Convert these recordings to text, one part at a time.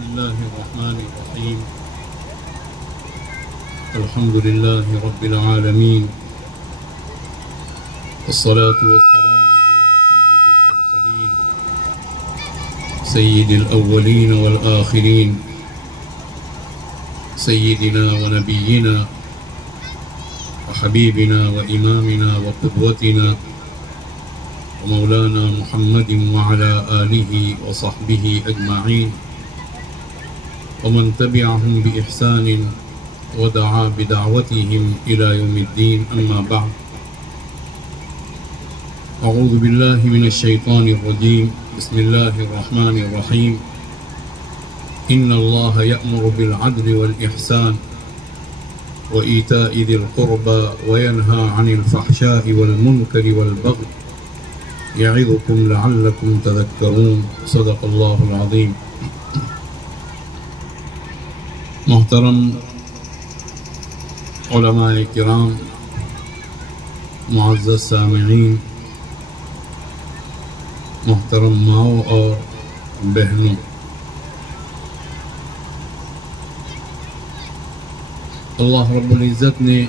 الله الرحمن الرحيم. الحمد لله رب العالمين، والصلاة والسلام على سيد الأولين والآخرين، سيدنا ونبينا وحبيبنا وإمامنا وقدوتنا ومولانا محمد وعلى آله وصحبه أجمعين ومن تبعهم بإحسان ودعا بدعوتهم إلى يوم الدين. أما بعد، أعوذ بالله من الشيطان الرجيم. بسم الله الرحمن الرحيم. إن الله يأمر بالعدل والإحسان وإيتاء ذي القربى وينهى عن الفحشاء والمنكر والبغي يعظكم لعلكم تذكرون. صدق الله العظيم. محترم علماء کرام، معزز سامعین، محترم ماؤں اور بہنوں، اللہ رب العزت نے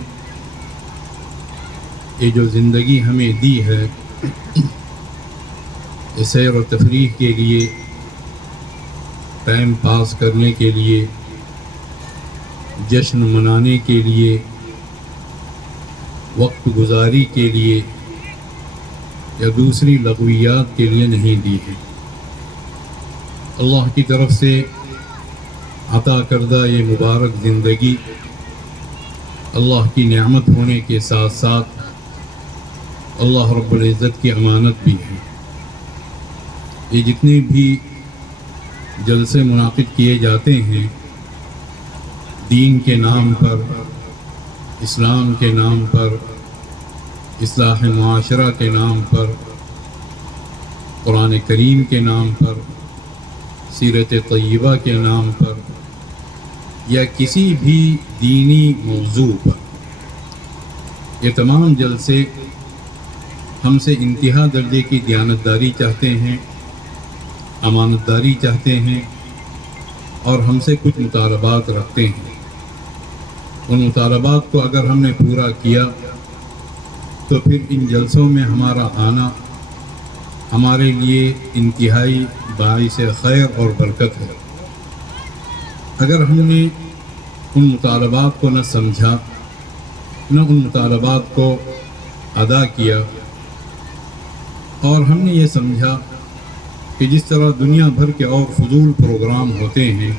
یہ جو زندگی ہمیں دی ہے، یہ سیر و تفریح کے لیے، ٹائم پاس کرنے کے لیے، جشن منانے کے لیے، وقت گزاری کے لیے یا دوسری لغویات کے لیے نہیں دی ہے۔ اللہ کی طرف سے عطا کردہ یہ مبارک زندگی اللہ کی نعمت ہونے کے ساتھ ساتھ اللہ رب العزت کی امانت بھی ہے۔ یہ جتنے بھی جلسے منعقد کیے جاتے ہیں دین کے نام پر، اسلام کے نام پر، اصلاح معاشرہ کے نام پر، قرآن کریم کے نام پر، سیرت طیبہ کے نام پر، یا کسی بھی دینی موضوع پر، یہ تمام جلسے ہم سے انتہا درجے کی دیانتداری چاہتے ہیں، امانت داری چاہتے ہیں، اور ہم سے کچھ مطالبات رکھتے ہیں۔ ان مطالبات کو اگر ہم نے پورا کیا تو پھر ان جلسوں میں ہمارا آنا ہمارے لیے انتہائی باعث خیر اور برکت ہے۔ اگر ہم نے ان مطالبات کو نہ سمجھا، نہ ان مطالبات کو ادا کیا، اور ہم نے یہ سمجھا کہ جس طرح دنیا بھر کے اور فضول پروگرام ہوتے ہیں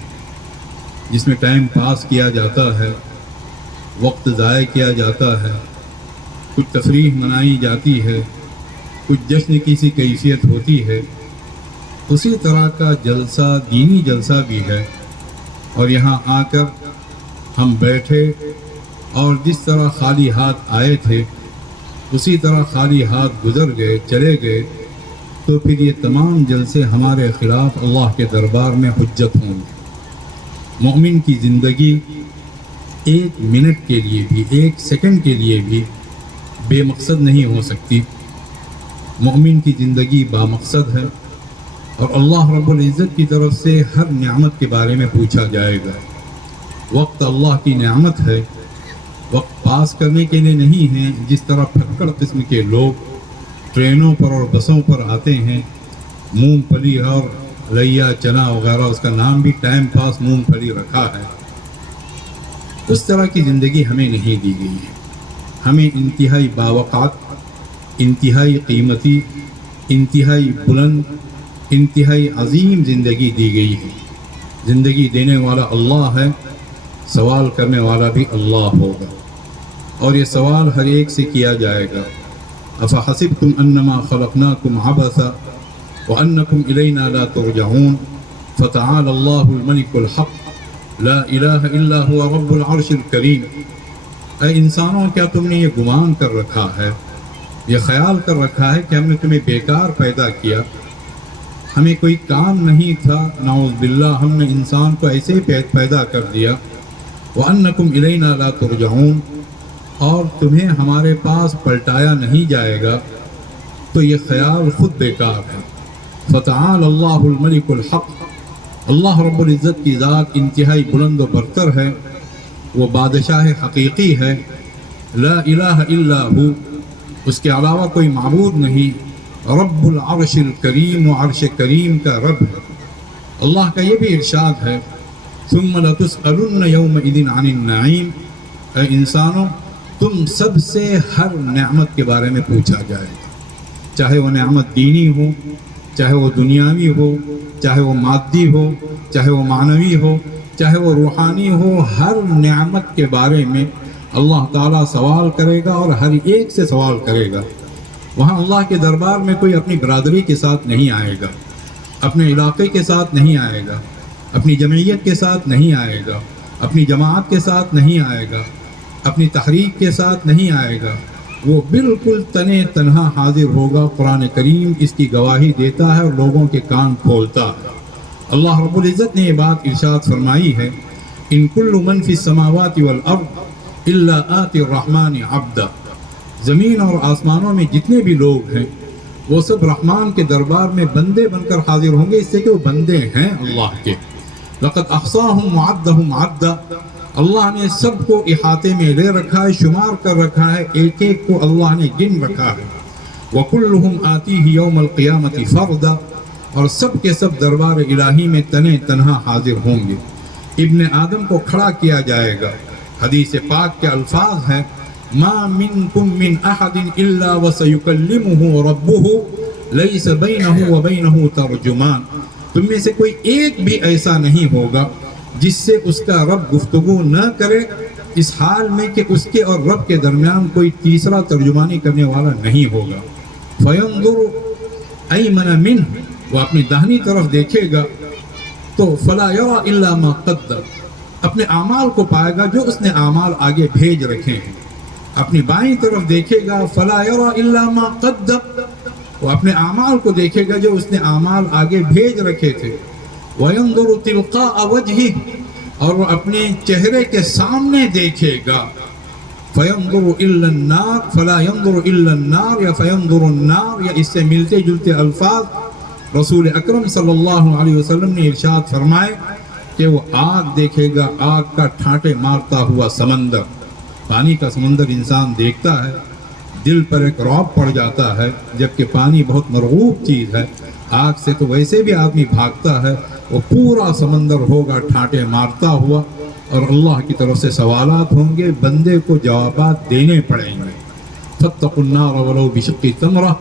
جس میں ٹائم پاس کیا جاتا ہے، وقت ضائع کیا جاتا ہے، کچھ تفریح منائی جاتی ہے، کچھ جشن کی سی کیفیت ہوتی ہے، اسی طرح کا جلسہ دینی جلسہ بھی ہے۔ اور یہاں آ کر ہم بیٹھے اور جس طرح خالی ہاتھ آئے تھے اسی طرح خالی ہاتھ گزر گئے، چلے گئے، تو پھر یہ تمام جلسے ہمارے خلاف اللہ کے دربار میں حجت ہوں گے۔ مومن کی زندگی ایک منٹ کے لیے بھی، ایک سیکنڈ کے لیے بھی بے مقصد نہیں ہو سکتی۔ مومن کی زندگی بامقصد ہے، اور اللہ رب العزت کی طرف سے ہر نعمت کے بارے میں پوچھا جائے گا۔ وقت اللہ کی نعمت ہے، وقت پاس کرنے کے لیے نہیں ہے۔ جس طرح پھکڑ قسم کے لوگ ٹرینوں پر اور بسوں پر آتے ہیں، مونگ پھلی اور لیا چنا وغیرہ، اس کا نام بھی ٹائم پاس مونگ پھلی رکھا ہے، اس طرح کی زندگی ہمیں نہیں دی گئی ہے۔ ہمیں انتہائی باوقات، انتہائی قیمتی، انتہائی بلند، انتہائی عظیم زندگی دی گئی ہے۔ زندگی دینے والا اللہ ہے، سوال کرنے والا بھی اللہ ہوگا، اور یہ سوال ہر ایک سے کیا جائے گا۔ افحسبتم انما خلقناکم عبثا وانکم الینا لا ترجعون فتعالى اللہ الملک الحق لا الہ الا هو رب العرش الکریم۔ اے انسانوں، کیا تم نے یہ گمان کر رکھا ہے، یہ خیال کر رکھا ہے کہ ہم نے تمہیں بیکار پیدا کیا، ہمیں کوئی کام نہیں تھا؟ نعوذ باللہ، ہم نے انسان کو ایسے پیدا کر دیا۔ وَأَنَّكُمْ إِلَيْنَا لَا تُرْجَعُونَ، اور تمہیں ہمارے پاس پلٹایا نہیں جائے گا، تو یہ خیال خود بیکار ہے۔ فَتَعَالَ اللَّهُ الْمَلِكُ الْحَقُّ، اللہ رب العزت کی ذات انتہائی بلند و برتر ہے، وہ بادشاہ حقیقی ہے، لا الہ الا ہو، اس کے علاوہ کوئی معبود نہیں، رب العرش الکریم، و عرش کریم کا رب ہے۔ اللہ کا یہ بھی ارشاد ہے ثم لتسألن یومئذ عن النعیم، اے انسانوں تم سب سے ہر نعمت کے بارے میں پوچھا جائے گا، چاہے وہ نعمت دینی ہو، چاہے وہ دنیاوی ہو، چاہے وہ مادی ہو، چاہے وہ معنوی ہو، چاہے وہ روحانی ہو، ہر نعمت کے بارے میں اللہ تعالیٰ سوال کرے گا اور ہر ایک سے سوال کرے گا۔ وہاں اللہ کے دربار میں کوئی اپنی برادری کے ساتھ نہیں آئے گا، اپنے علاقے کے ساتھ نہیں آئے گا، اپنی جمعیت کے ساتھ نہیں آئے گا، اپنی جماعت کے ساتھ نہیں آئے گا، اپنی تحریک کے ساتھ نہیں آئے گا، وہ بالکل تنے تنہا حاضر ہوگا۔ قرآن کریم اس کی گواہی دیتا ہے اور لوگوں کے کان کھولتا ہے۔ اللہ رب العزت نے یہ بات ارشاد فرمائی ہے ان کل من فی السماوات والارض الا آتی الرحمن عبدا، زمین اور آسمانوں میں جتنے بھی لوگ ہیں وہ سب رحمان کے دربار میں بندے بن کر حاضر ہوں گے، اس سے کہ وہ بندے ہیں اللہ کے۔ لقد احصاهم وعدهم عدا، اللہ نے سب کو احاطے میں لے رکھا ہے، شمار کر رکھا ہے، ایک ایک کو اللہ نے گن رکھا ہے۔ وَكُلُّهُمْ آتِيهِ يَوْمَ الْقِيَامَةِ فَرْدًا، اور سب کے سب دربار الہی میں تنے تنہا حاضر ہوں گے۔ ابن آدم کو کھڑا کیا جائے گا۔ حدیث پاک کے الفاظ ہیں مَا مِنْكُمْ مِنْ أَحَدٍ إِلَّا وَسَيُكَلِّمُهُ رَبُّهُ لَيْسَ بَيْنَهُ وَبَيْنَهُ تَرْجُمَانٌ، تم میں سے کوئی ایک بھی ایسا نہیں ہوگا جس سے اس کا رب گفتگو نہ کرے، اس حال میں کہ اس کے اور رب کے درمیان کوئی تیسرا ترجمانی کرنے والا نہیں ہوگا۔ فَيَنْظُرُ أَيْمَنَ مِنْهُ، وہ اپنی داہنی طرف دیکھے گا تو فَلَا يَرَى إِلَّا مَا قَدَّمَ، اپنے اعمال کو پائے گا جو اس نے اعمال آگے بھیج رکھے ہیں۔ اپنی بائیں طرف دیکھے گا فَلَا يَرَى إِلَّا مَا قَدَّمَ، وہ اپنے اعمال کو دیکھے گا جو اس نے اعمال آگے بھیج رکھے تھے۔ وَيَنْظُرُ تِلْقَاءَ وَجْهِهِ، اور وہ اپنے چہرے کے سامنے دیکھے گا۔ فَيَنْظُرُ إِلَّا النَّارِ فَلَا يَنْظُرُ إِلَّا النَّارِ، یا فَيَنْظُرُ النَّارِ، یا اس سے ملتے جلتے الفاظ رسول اکرم صلی اللہ علیہ وسلم نے ارشاد فرمائے کہ وہ آگ دیکھے گا، آگ کا ٹھانٹے مارتا ہوا سمندر۔ پانی کا سمندر انسان دیکھتا ہے، دل پر ایک رعب پڑ جاتا ہے، جبکہ پانی بہت مرغوب چیز ہے۔ آگ سے تو ویسے بھی آدمی بھاگتا ہے، وہ پورا سمندر ہوگا ٹھانٹے مارتا ہوا، اور اللہ کی طرف سے سوالات ہوں گے، بندے کو جوابات دینے پڑیں گے۔ فَاتَّقُوا النَّارَ وَلَوْ بِشِقِّ تَمْرَةٍ،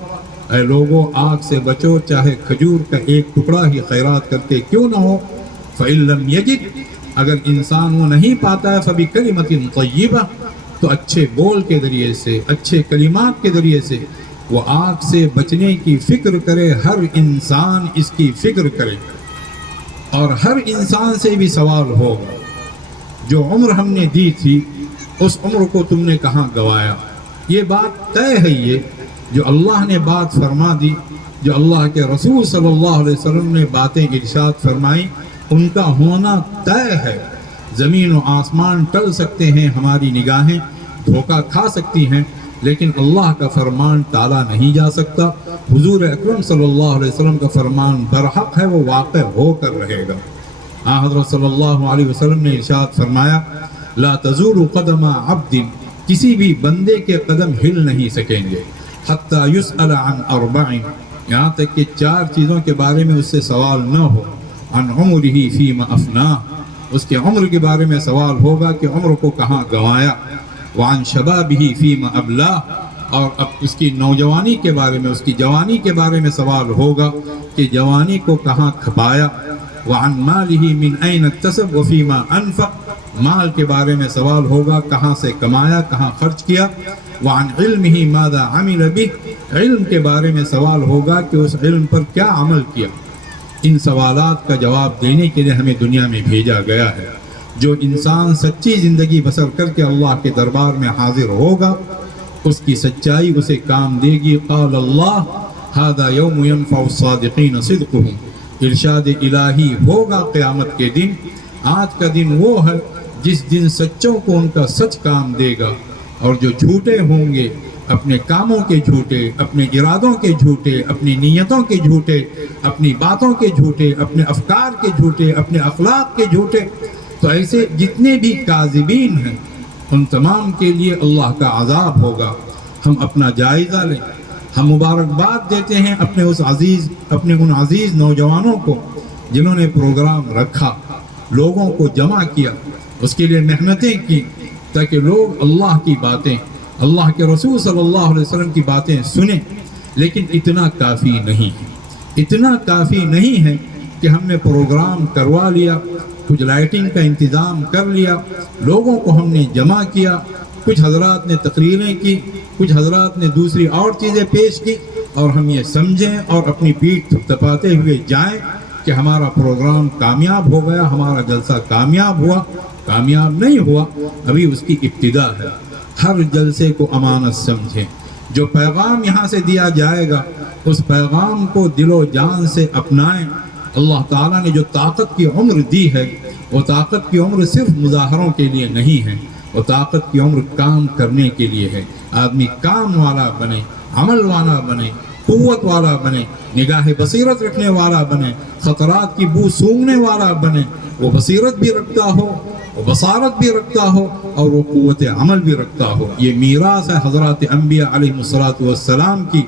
اے لوگوں آگ سے بچو، چاہے کھجور کا ایک ٹکڑا ہی خیرات کر کے کیوں نہ ہو۔ فَإِن لَّمْ يَجِدْ، اگر انسان وہ نہیں پاتا ہے، فَبِكَلِمَةٍ طَيِّبَةٍ، تو اچھے بول کے ذریعے سے، اچھے کلمات کے ذریعے سے وہ آگ سے بچنے کی فکر کرے۔ ہر انسان اس کی فکر کرے، اور ہر انسان سے بھی سوال ہوگا جو عمر ہم نے دی تھی اس عمر کو تم نے کہاں گوایا۔ یہ بات طے ہے، یہ جو اللہ نے بات فرما دی، جو اللہ کے رسول صلی اللہ علیہ وسلم نے باتیں ارشاد فرمائیں، ان کا ہونا طے ہے۔ زمین و آسمان ٹل سکتے ہیں، ہماری نگاہیں دھوکہ کھا سکتی ہیں، لیکن اللہ کا فرمان ٹالا نہیں جا سکتا۔ حضور اکرم صلی اللہ علیہ وسلم کا فرمان برحق ہے، وہ واقع ہو کر رہے گا۔ حضرت صلی اللہ علیہ وسلم نے ارشاد فرمایا لا تزول قدم عبد، کسی بھی بندے کے قدم ہل نہیں سکیں گے، حتی یسأل عن اربع، یہاں تک کہ چار چیزوں کے بارے میں اس سے سوال نہ ہو۔ عن عمرہ فیما افناہ، اس کے عمر کے بارے میں سوال ہوگا کہ عمر کو کہاں گنوایا۔ وعن شبابہ فیما ابلاہ، اور اب اس کی نوجوانی کے بارے میں، اس کی جوانی کے بارے میں سوال ہوگا کہ جوانی کو کہاں کھپایا۔ وعن مالہ من این اکتسب وفیما انفق، مال کے بارے میں سوال ہوگا کہاں سے کمایا، کہاں خرچ کیا۔ وعن علمہ ماذا عمل بہ، علم کے بارے میں سوال ہوگا کہ اس علم پر کیا عمل کیا۔ ان سوالات کا جواب دینے کے لیے ہمیں دنیا میں بھیجا گیا ہے۔ جو انسان سچی زندگی بسر کر کے اللہ کے دربار میں حاضر ہوگا، اس کی سچائی اسے کام دے گی۔ قال اللہ ھذا یوم ینفع الصادقین صدقہم، ارشاد الہی ہوگا قیامت کے دن، آج کا دن وہ ہے جس دن سچوں کو ان کا سچ کام دے گا، اور جو جھوٹے ہوں گے اپنے کاموں کے جھوٹے، اپنے ارادوں کے جھوٹے، اپنی نیتوں کے جھوٹے، اپنی باتوں کے جھوٹے، اپنے افکار کے جھوٹے، اپنے اخلاق کے جھوٹے، تو ایسے جتنے بھی کاذبین ہیں ان تمام کے لیے اللہ کا عذاب ہوگا۔ ہم اپنا جائزہ لیں، ہم مبارکباد دیتے ہیں اپنے ان عزیز نوجوانوں کو جنہوں نے پروگرام رکھا، لوگوں کو جمع کیا، اس کے لیے محنتیں کی تاکہ لوگ اللہ کی باتیں، اللہ کے رسول صلی اللہ علیہ وسلم کی باتیں سنیں۔ لیکن اتنا کافی نہیں ہے، اتنا کافی نہیں ہے کہ ہم نے پروگرام کروا لیا، کچھ لائٹنگ کا انتظام کر لیا، لوگوں کو ہم نے جمع کیا، کچھ حضرات نے تقریریں کی، کچھ حضرات نے دوسری اور چیزیں پیش کی، اور ہم یہ سمجھیں اور اپنی پیٹھ تھپتھپاتے ہوئے جائیں کہ ہمارا پروگرام کامیاب ہو گیا، ہمارا جلسہ کامیاب ہوا۔ کامیاب نہیں ہوا، ابھی اس کی ابتدا ہے۔ ہر جلسے کو امانت سمجھیں، جو پیغام یہاں سے دیا جائے گا اس پیغام کو دل و جان سے اپنائیں۔ اللہ تعالیٰ نے جو طاقت کی عمر دی ہے وہ طاقت کی عمر صرف مظاہروں کے لیے نہیں ہے، وہ طاقت کی عمر کام کرنے کے لیے ہے۔ آدمی کام والا بنے، عمل والا بنے، قوت والا بنے، نگاہ بصیرت رکھنے والا بنے، خطرات کی بو سونگھنے والا بنے، وہ بصیرت بھی رکھتا ہو، وہ بصارت بھی رکھتا ہو، اور وہ قوت عمل بھی رکھتا ہو۔ یہ میراث ہے حضرات انبیاء علیہ السلام کی۔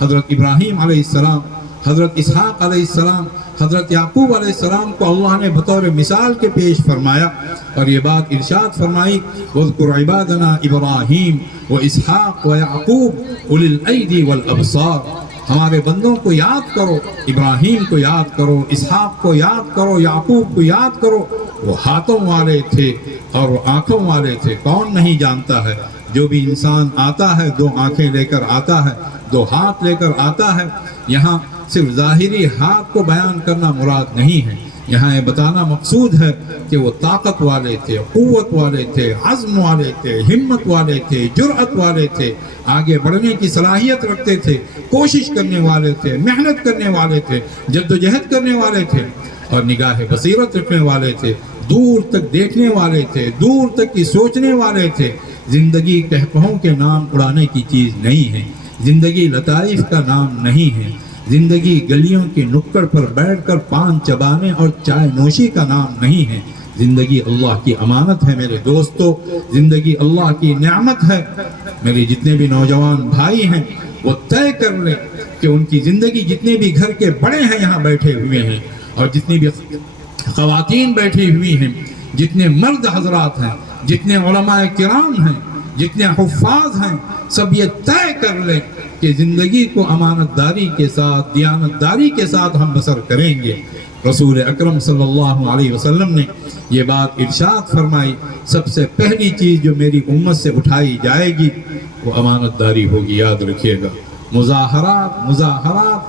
حضرت ابراہیم علیہ السلام، حضرت اسحاق علیہ السلام، حضرت یعقوب علیہ السلام کو اللہ نے بطور مثال کے پیش فرمایا، اور یہ بات ارشاد فرمائی، وَاذْكُرْ عِبَادَنَا إِبْرَاهِيمَ وَإِسْحَاقَ وَيَعْقُوبَ أُولِي الْأَيْدِي وَالْأَبْصَارِ۔ ہمارے بندوں کو یاد کرو، ابراہیم کو یاد کرو، اسحاق کو یاد کرو، یعقوب کو یاد کرو، وہ ہاتھوں والے تھے اور وہ آنکھوں والے تھے۔ کون نہیں جانتا ہے، جو بھی انسان آتا ہے دو آنکھیں لے کر آتا ہے، دو ہاتھ لے کر آتا ہے۔ یہاں صرف ظاہری ہاتھ کو بیان کرنا مراد نہیں ہے، یہاں یہ بتانا مقصود ہے کہ وہ طاقت والے تھے، قوت والے تھے، عزم والے تھے، ہمت والے تھے، جرأت والے تھے، آگے بڑھنے کی صلاحیت رکھتے تھے، کوشش کرنے والے تھے، محنت کرنے والے تھے، جدوجہد کرنے والے تھے، اور نگاہ بصیرت رکھنے والے تھے، دور تک دیکھنے والے تھے، دور تک کی سوچنے والے تھے۔ زندگی کہکہوں کے نام اڑانے کی چیز نہیں ہے، زندگی لطائف کا نام نہیں ہے، زندگی گلیوں کے نکڑ پر بیٹھ کر پان چبانے اور چائے نوشی کا نام نہیں ہے۔ زندگی اللہ کی امانت ہے میرے دوستو، زندگی اللہ کی نعمت ہے۔ میرے جتنے بھی نوجوان بھائی ہیں وہ طے کر لیں کہ ان کی زندگی، جتنے بھی گھر کے بڑے ہیں یہاں بیٹھے ہوئے ہیں، اور جتنی بھی خواتین بیٹھی ہوئی ہیں، جتنے مرد حضرات ہیں، جتنے علماء کرام ہیں، جتنے حفاظ ہیں، سب یہ طے کر لیں کہ زندگی کو امانت داری کے ساتھ، دیانت داری کے ساتھ ہم بسر کریں گے۔ رسول اکرم صلی اللہ علیہ وسلم نے یہ بات ارشاد فرمائی، سب سے پہلی چیز جو میری امت سے اٹھائی جائے گی وہ امانت داری ہوگی، یاد رکھیے گا۔ مظاہرات،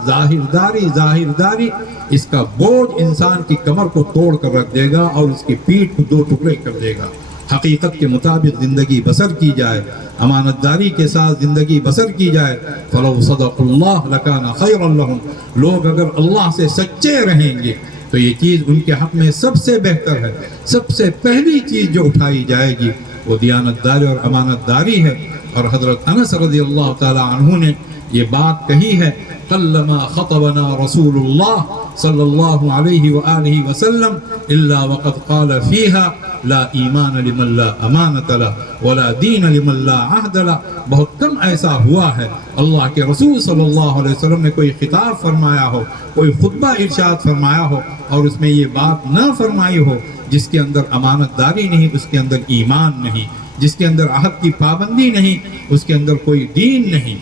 ظاہر داری، اس کا بوجھ انسان کی کمر کو توڑ کر رکھ دے گا اور اس کی پیٹھ کو دو ٹکڑے کر دے گا۔ حقیقت کے مطابق زندگی بسر کی جائے، امانت داری کے ساتھ زندگی بسر کی جائے، فَلَوْ صَدَقُوا اللَّهَ لَكَانَ خَيْرًا لَهُمْ۔ لوگ اگر اللہ سے سچے رہیں گے تو یہ چیز ان کے حق میں سب سے بہتر ہے۔ سب سے پہلی چیز جو اٹھائی جائے گی وہ دیانت داری اور امانت داری ہے۔ اور حضرت انس رضی اللہ تعالی عنہ نے یہ بات کہی ہے، قلما خطبنا رسول اللہ صلی اللہ علیہ وآلہ وسلم الا وقد قال فيها لا ایمان لمن لا امانت له ولا دین لمن لا عہد له۔ بہت کم ایسا ہوا ہے اللہ کے رسول صلی اللہ علیہ وسلم نے کوئی خطاب فرمایا ہو، کوئی خطبہ ارشاد فرمایا ہو اور اس میں یہ بات نہ فرمائی ہو جس کے اندر امانت داری نہیں، اس کے اندر ایمان نہیں، جس کے اندر عہد کی پابندی نہیں، اس کے اندر کوئی دین نہیں۔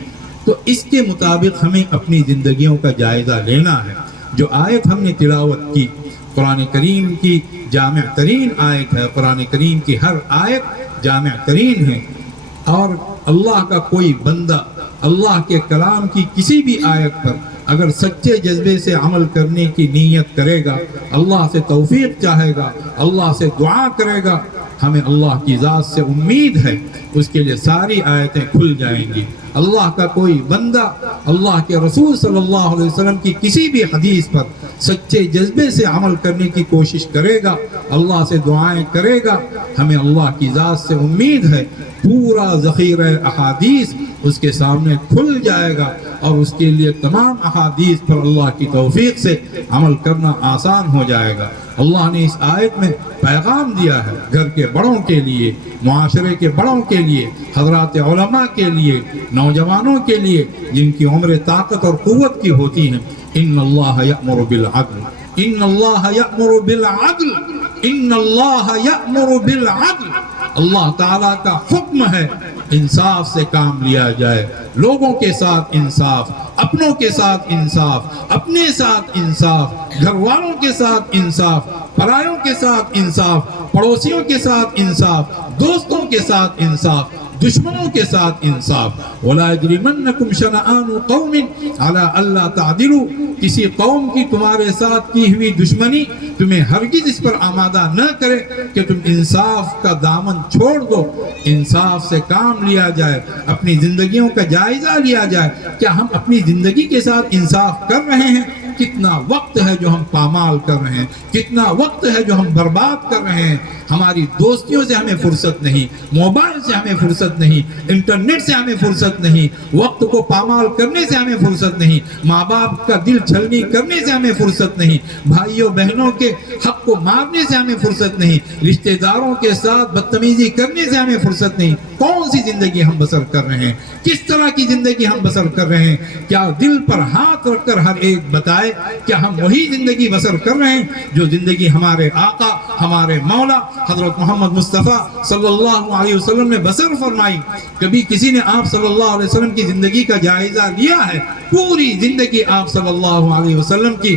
تو اس کے مطابق ہمیں اپنی زندگیوں کا جائزہ لینا ہے۔ جو آیت ہم نے تلاوت کی قرآن کریم کی جامع ترین آیت ہے، قرآن کریم کی ہر آیت جامع ترین ہے، اور اللہ کا کوئی بندہ اللہ کے کلام کی کسی بھی آیت پر اگر سچے جذبے سے عمل کرنے کی نیت کرے گا، اللہ سے توفیق چاہے گا، اللہ سے دعا کرے گا، ہمیں اللہ کی ذات سے امید ہے اس کے لیے ساری آیتیں کھل جائیں گی۔ اللہ کا کوئی بندہ اللہ کے رسول صلی اللہ علیہ وسلم کی کسی بھی حدیث پر سچے جذبے سے عمل کرنے کی کوشش کرے گا، اللہ سے دعائیں کرے گا، ہمیں اللہ کی ذات سے امید ہے پورا ذخیرہ احادیث اس کے سامنے کھل جائے گا اور اس کے لیے تمام احادیث پر اللہ کی توفیق سے عمل کرنا آسان ہو جائے گا۔ اللہ نے اس آیت میں پیغام دیا ہے گھر کے بڑوں کے لیے، معاشرے کے بڑوں کے لیے، حضرات علماء کے لیے، نوجوانوں کے لیے جن کی عمر طاقت اور قوت کی ہوتی ہیں، ان اللہ یأمر بالعدل، ان اللہ یأمر بالعدل، ان اللہ یأمر بالعدل۔ اللہ تعالیٰ کا حکم ہے انصاف سے کام لیا جائے، لوگوں کے ساتھ انصاف، اپنوں کے ساتھ انصاف، اپنے ساتھ انصاف، گھر والوں کے ساتھ انصاف، پرایوں کے ساتھ انصاف، پڑوسیوں کے ساتھ انصاف، دوستوں کے ساتھ انصاف، دشمنوں کے ساتھ انصاف۔ وَلَا يَجْرِمَنَّكُمْ شَنَآنُ قَوْمٍ عَلَىٰ أَلَّا تَعْدِلُوا، کسی قوم کی تمہارے ساتھ کی ہوئی دشمنی تمہیں ہرگز اس پر آمادہ نہ کرے کہ تم انصاف کا دامن چھوڑ دو، انصاف سے کام لیا جائے، اپنی زندگیوں کا جائزہ لیا جائے، کیا ہم اپنی زندگی کے ساتھ انصاف کر رہے ہیں؟ کتنا وقت ہے جو ہم پامال کر رہے ہیں، کتنا وقت ہے جو ہم برباد کر رہے ہیں۔ ہماری دوستیوں سے ہمیں فرصت نہیں، موبائل سے ہمیں فرصت نہیں، انٹرنیٹ سے ہمیں فرصت نہیں، وقت کو پامال کرنے سے ہمیں فرصت نہیں، ماں باپ کا دل چھلنی کرنے سے ہمیں فرصت نہیں، بھائیوں بہنوں کے حق کو مارنے سے ہمیں فرصت نہیں، رشتہ داروں کے ساتھ بدتمیزی کرنے سے ہمیں فرصت نہیں۔ کون سی زندگی ہم بسر کر رہے ہیں؟ کس طرح کی زندگی ہم بسر کر رہے ہیں؟ کیا دل پر ہاتھ رکھ کر ہر ایک بتائے کیا ہم وہی زندگی بسر کر رہے ہیں جو زندگی ہمارے آقا، ہمارے مولا حضرت محمد مصطفیٰ صلی اللہ علیہ وسلم نے بسر فرمائی؟ کبھی کسی نے آپ صلی اللہ علیہ وسلم کی زندگی کا جائزہ لیا ہے؟ پوری زندگی آپ صلی اللہ علیہ وسلم کی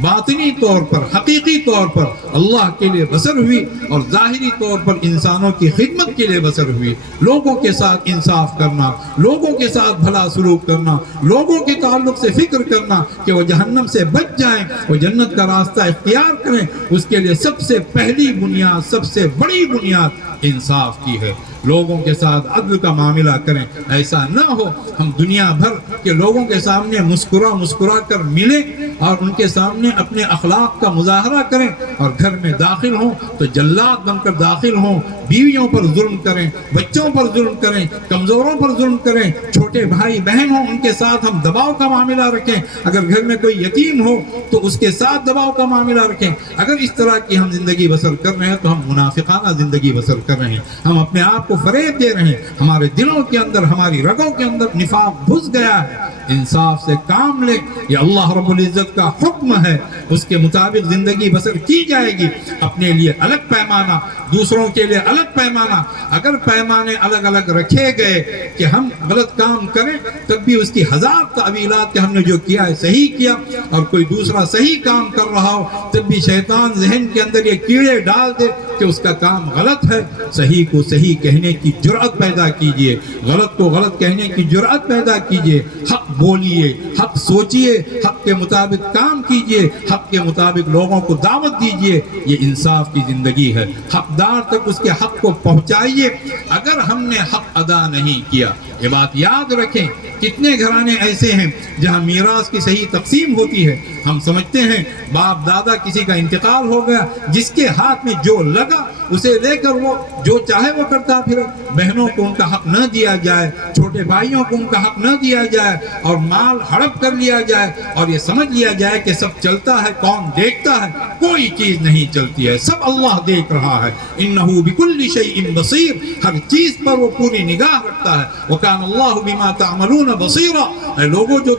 باطنی طور پر، حقیقی طور پر اللہ کے لیے بسر ہوئی اور ظاہری طور پر انسانوں کی خدمت کے لیے بسر ہوئی۔ لوگوں کے ساتھ انصاف کرنا، لوگوں کے ساتھ بھلا سلوک کرنا، لوگوں کے تعلق سے فکر کرنا کہ وہ جہنم سے بچ جائیں، وہ جنت کا راستہ اختیار کریں، اس کے لیے سب سے پہلی بنیاد، سب سے بڑی بنیاد انصاف کی ہے۔ لوگوں کے ساتھ عدل کا معاملہ کریں، ایسا نہ ہو ہم دنیا بھر کے لوگوں کے سامنے مسکرا کر ملیں اور ان کے سامنے اپنے اخلاق کا مظاہرہ کریں، اور گھر میں داخل ہوں تو جلاد بن کر داخل ہوں، بیویوں پر ظلم کریں، بچوں پر ظلم کریں، کمزوروں پر ظلم کریں، چھوٹے بھائی بہن ہوں ان کے ساتھ ہم دباؤ کا معاملہ رکھیں، اگر گھر میں کوئی یتیم ہو تو اس کے ساتھ دباؤ کا معاملہ رکھیں۔ اگر اس طرح کی ہم زندگی بسر کر رہے ہیں تو ہم منافقانہ زندگی بسر کر رہے ہیں، ہم اپنے آپ کو فریب دے رہے ہیں، ہمارے دلوں کے اندر، ہماری رگوں کے اندر نفاق گھس گیا ہے۔ انصاف سے کام لے، یہ اللہ رب العزت کا حکم ہے، اس کے مطابق زندگی بسر کی جائے گی۔ اپنے لیے الگ پیمانہ، دوسروں کے لیے الگ پیمانہ، اگر پیمانے الگ الگ رکھے گئے کہ ہم غلط کام کریں تب بھی اس کی ہزار تعویلات کہ ہم نے جو کیا ہے صحیح کیا، اور کوئی دوسرا صحیح کام کر رہا ہو تب بھی شیطان ذہن کے اندر یہ کیڑے ڈال دے کہ اس کا کام غلط ہے۔ صحیح کو صحیح کہنے کی جرأت پیدا کیجئے، غلط کو غلط کہنے کی جرأت پیدا کیجئے، حق بولیے، حق سوچیے، حق کے مطابق کام کیجئے، حق کے مطابق لوگوں کو دعوت دیجئے، یہ انصاف کی زندگی ہے۔ حقدار تک اس کے حق کو پہنچائیے۔ اگر ہم نے حق ادا نہیں کیا، یہ بات یاد رکھیں، کتنے گھرانے ایسے ہیں جہاں میراث کی صحیح تقسیم ہوتی ہے، ہم سمجھتے ہیں باپ دادا کسی کا انتقال ہو گیا، جس کے ہاتھ میں جو لگا اسے لے کر وہ جو چاہے وہ کرتا پھر، بہنوں کو ان کا حق نہ دیا جائے، چھوٹے بھائیوں کو ان کا حق نہ دیا جائے، اور مال ہڑپ کر لیا جائے، اور یہ سمجھ لیا جائے کہ سب چلتا ہے، کون دیکھتا ہے؟ کوئی چیز نہیں چلتی ہے، سب اللہ دیکھ رہا ہے۔ انہ بکل شیء بصیر، ہر چیز پر وہ پوری نگاہ رکھتا ہے۔ وکان اللہ بما تعملون بصیرا، اے لوگوں جو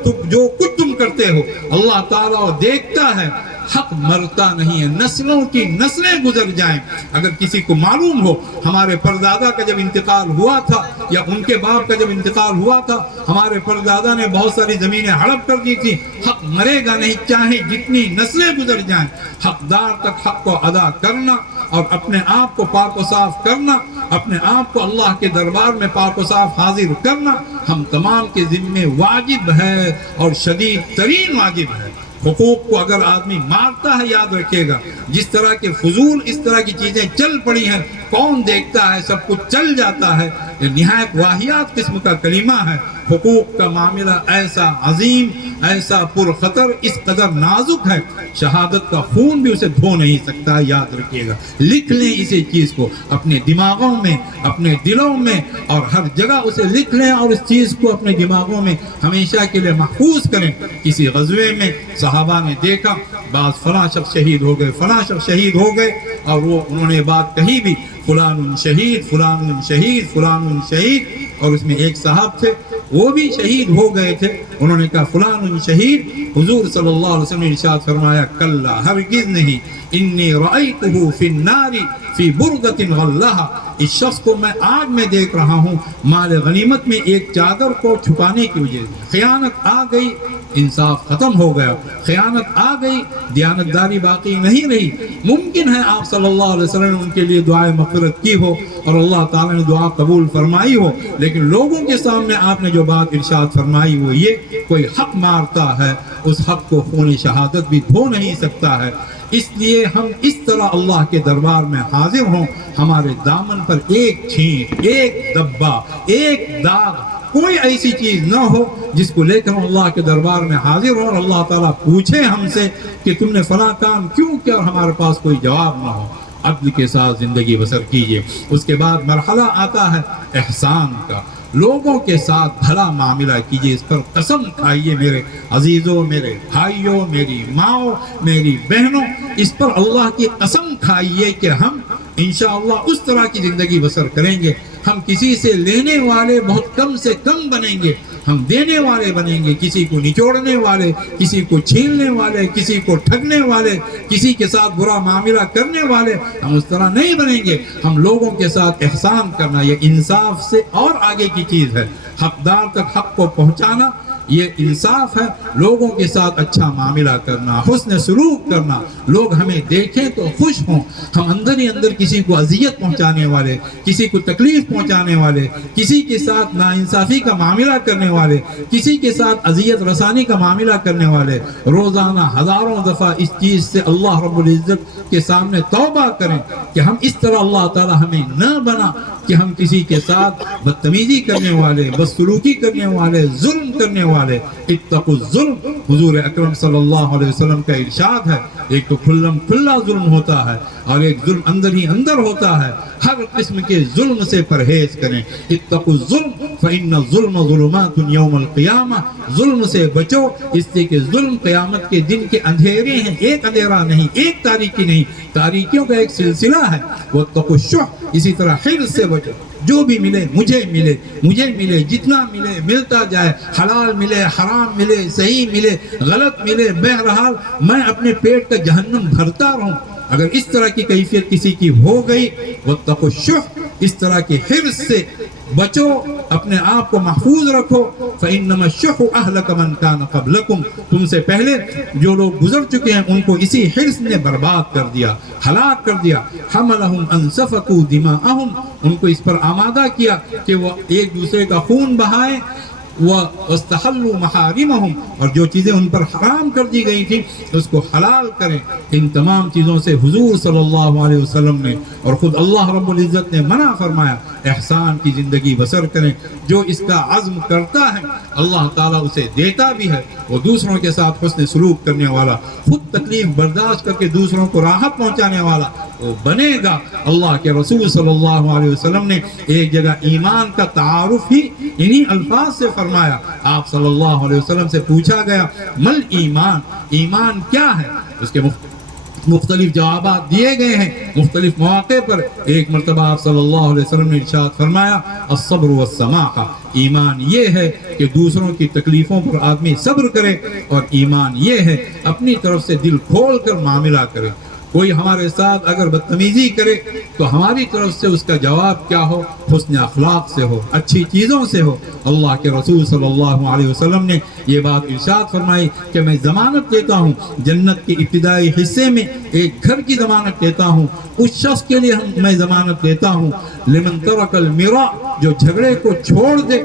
کچھ تم کرتے ہو اللہ تعالیٰ دیکھتا ہے۔ حق مرتا نہیں ہے، نسلوں کی نسلیں گزر جائیں، اگر کسی کو معلوم ہو ہمارے پردادا کا جب انتقال ہوا تھا یا ان کے باپ کا جب انتقال ہوا تھا ہمارے پردادا نے بہت ساری زمینیں ہڑپ کر دی تھی، حق مرے گا نہیں، چاہے جتنی نسلیں گزر جائیں۔ حقدار تک حق کو ادا کرنا اور اپنے آپ کو پاک و صاف کرنا، اپنے آپ کو اللہ کے دربار میں پاک و صاف حاضر کرنا ہم تمام کے ذمے واجب ہے، اور شدید ترین واجب ہے۔ حقوق کو اگر آدمی مارتا ہے، یاد رکھے گا جس طرح کے فضول اس طرح کی چیزیں چل پڑی ہیں، کون دیکھتا ہے، سب کچھ چل جاتا ہے، یہ نہایت واہیات قسم کا کلمہ ہے۔ حقوق کا معاملہ ایسا عظیم، ایسا پرخطر، اس قدر نازک ہے، شہادت کا خون بھی اسے دھو نہیں سکتا. یاد رکھیے گا، لکھ لیں اسی چیز کو اپنے دماغوں میں، اپنے دلوں میں، اور ہر جگہ اسے لکھ لیں اور اس چیز کو اپنے دماغوں میں ہمیشہ کے لیے محفوظ کریں. کسی غزوے میں صحابہ نے دیکھا بعض فلاں شخص شہید ہو گئے، فلاں شخص شہید ہو گئے، اور انہوں نے بات کہی بھی، فلان شہید، فلان شہید، فلان شہید، اور اس میں ایک صاحب تھے وہ بھی شہید ہو گئے تھے. انہوں نے کہا فلان شہید. حضور صلی اللہ علیہ وسلم نے ارشاد فرمایا کلا، ہرگز نہیں، انی رأیتہ فی النار فی بردۃ غلھا، اس شخص کو میں آگ میں دیکھ رہا ہوں مال غنیمت میں ایک چادر کو چھپانے کی وجہ سے. خیانت آ گئی، انصاف ختم ہو گیا، خیانت آ گئی، دیانتداری باقی نہیں رہی. ممکن ہے آپ صلی اللہ علیہ وسلم نے ان کے لیے دعائے مغفرت کی ہو اور اللہ تعالیٰ نے دعا قبول فرمائی ہو، لیکن لوگوں کے سامنے آپ نے جو بات ارشاد فرمائی وہ یہ، کوئی حق مارتا ہے اس حق کو خون شہادت بھی دھو نہیں سکتا ہے. اس لیے ہم اس طرح اللہ کے دربار میں حاضر ہوں، ہمارے دامن پر ایک چھینٹ، ایک دبا، ایک داغ، کوئی ایسی چیز نہ ہو جس کو لے کر ہم اللہ کے دربار میں حاضر ہوں اور اللہ تعالیٰ پوچھے ہم سے کہ تم نے فلاں کام کیوں کیا، اور ہمارے پاس کوئی جواب نہ ہو. عدل کے ساتھ زندگی بسر کیجئے. اس کے بعد مرحلہ آتا ہے احسان کا. لوگوں کے ساتھ بھلا معاملہ کیجئے، اس پر قسم کھائیے میرے عزیزوں، میرے بھائیوں، میری ماؤں، میری بہنوں، اس پر اللہ کی قسم کھائیے کہ ہم انشاءاللہ اس طرح کی زندگی بسر کریں گے. ہم کسی سے لینے والے بہت کم سے کم بنیں گے، ہم دینے والے بنیں گے. کسی کو نچوڑنے والے، کسی کو چھیننے والے، کسی کو ٹھگنے والے، کسی کے ساتھ برا معاملہ کرنے والے ہم اس طرح نہیں بنیں گے. ہم لوگوں کے ساتھ احسان کرنا، یہ انصاف سے اور آگے کی چیز ہے. حقدار تک حق کو پہنچانا یہ انصاف ہے. لوگوں کے ساتھ اچھا معاملہ کرنا، حسن سلوک کرنا، لوگ ہمیں دیکھیں تو خوش ہوں. ہم اندر ہی اندر کسی کو اذیت پہنچانے والے، کسی کو تکلیف پہنچانے والے، کسی کے ساتھ ناانصافی کا معاملہ کرنے والے، کسی کے ساتھ اذیت رسانی کا معاملہ کرنے والے، روزانہ ہزاروں دفعہ اس چیز سے اللہ رب العزت کے سامنے توبہ کریں کہ ہم اس طرح اللہ تعالی ہمیں نہ بنا کہ ہم کسی کے ساتھ بدتمیزی کرنے والے، بدسلوکی کرنے والے، ظلم کرنے والے. اتقوا الظلم، حضور اکرم صلی اللہ علیہ وسلم کا ارشاد ہے. ایک تو کھلا ظلم ہوتا ہے اور ایک ظلم اندر ہی اندر ہوتا ہے. ہر قسم کے ظلم سے پرہیز کریں. اتقوا الظلم فإن الظلم ظلمات یوم القیامہ، ظلم سے بچو اس لیے کہ ظلم قیامت کے دن کے اندھیرے ہیں، ایک اندھیرا نہیں، ایک تاریکی نہیں، تاریکیوں کا ایک سلسلہ ہے. واتقوا الشح، اسی طرح حرص سے بچو. جو بھی ملے مجھے ملے، مجھے ملے، جتنا ملے ملتا جائے، حلال ملے، حرام ملے، صحیح ملے، غلط ملے، بہرحال میں اپنے پیٹ کا جہنم بھرتا رہوں. اگر اس طرح کی کیفیت کسی کی ہو گئی، واتقوا الشح، اس طرح کے حرص سے بچو، اپنے آپ کو محفوظ رکھو. فإنما الشح أهلك من كان قبلكم، تم سے پہلے جو لوگ گزر چکے ہیں ان کو اسی حرص نے برباد کر دیا، ہلاک کر دیا. حملهم أن سفكوا دماءهم، ان کو اس پر آمادہ کیا کہ وہ ایک دوسرے کا خون بہائیں. واستحلوا محارمهم، اور جو چیزیں ان پر حرام کر دی گئی تھیں اس کو حلال کریں. ان تمام چیزوں سے حضور صلی اللہ علیہ وسلم نے اور خود اللہ رب العزت نے منع فرمایا. احسان کی زندگی بسر کریں. جو اس کا عزم کرتا ہے اللہ تعالیٰ اسے دیتا بھی ہے. وہ دوسروں کے ساتھ حسن سلوک کرنے والا، خود تکلیف برداشت کر کے دوسروں کو راحت پہنچانے والا وہ بنے گا. اللہ کے رسول صلی اللہ علیہ وسلم نے ایک جگہ ایمان کا تعارف ہی انہی الفاظ سے فرمایا. آپ صلی اللہ علیہ وسلم سے پوچھا گیا مل ایمان، ایمان کیا ہے؟ اس کے مختلف جوابات دیے گئے ہیں مختلف مواقع پر. ایک مرتبہ آپ صلی اللہ علیہ وسلم نے ارشاد فرمایا الصبر والسماحہ، ایمان یہ ہے کہ دوسروں کی تکلیفوں پر آدمی صبر کرے، اور ایمان یہ ہے اپنی طرف سے دل کھول کر معاملہ کرے. کوئی ہمارے ساتھ اگر بدتمیزی کرے تو ہماری طرف سے اس کا جواب کیا ہو؟ حسن اخلاق سے ہو، اچھی چیزوں سے ہو. اللہ کے رسول صلی اللہ علیہ وسلم نے یہ بات ارشاد فرمائی کہ میں ضمانت دیتا ہوں جنت کے ابتدائی حصے میں ایک گھر کی ضمانت دیتا ہوں. اس شخص کے لیے میں ضمانت دیتا ہوں لمن ترک المراء، جو جھگڑے کو چھوڑ دے،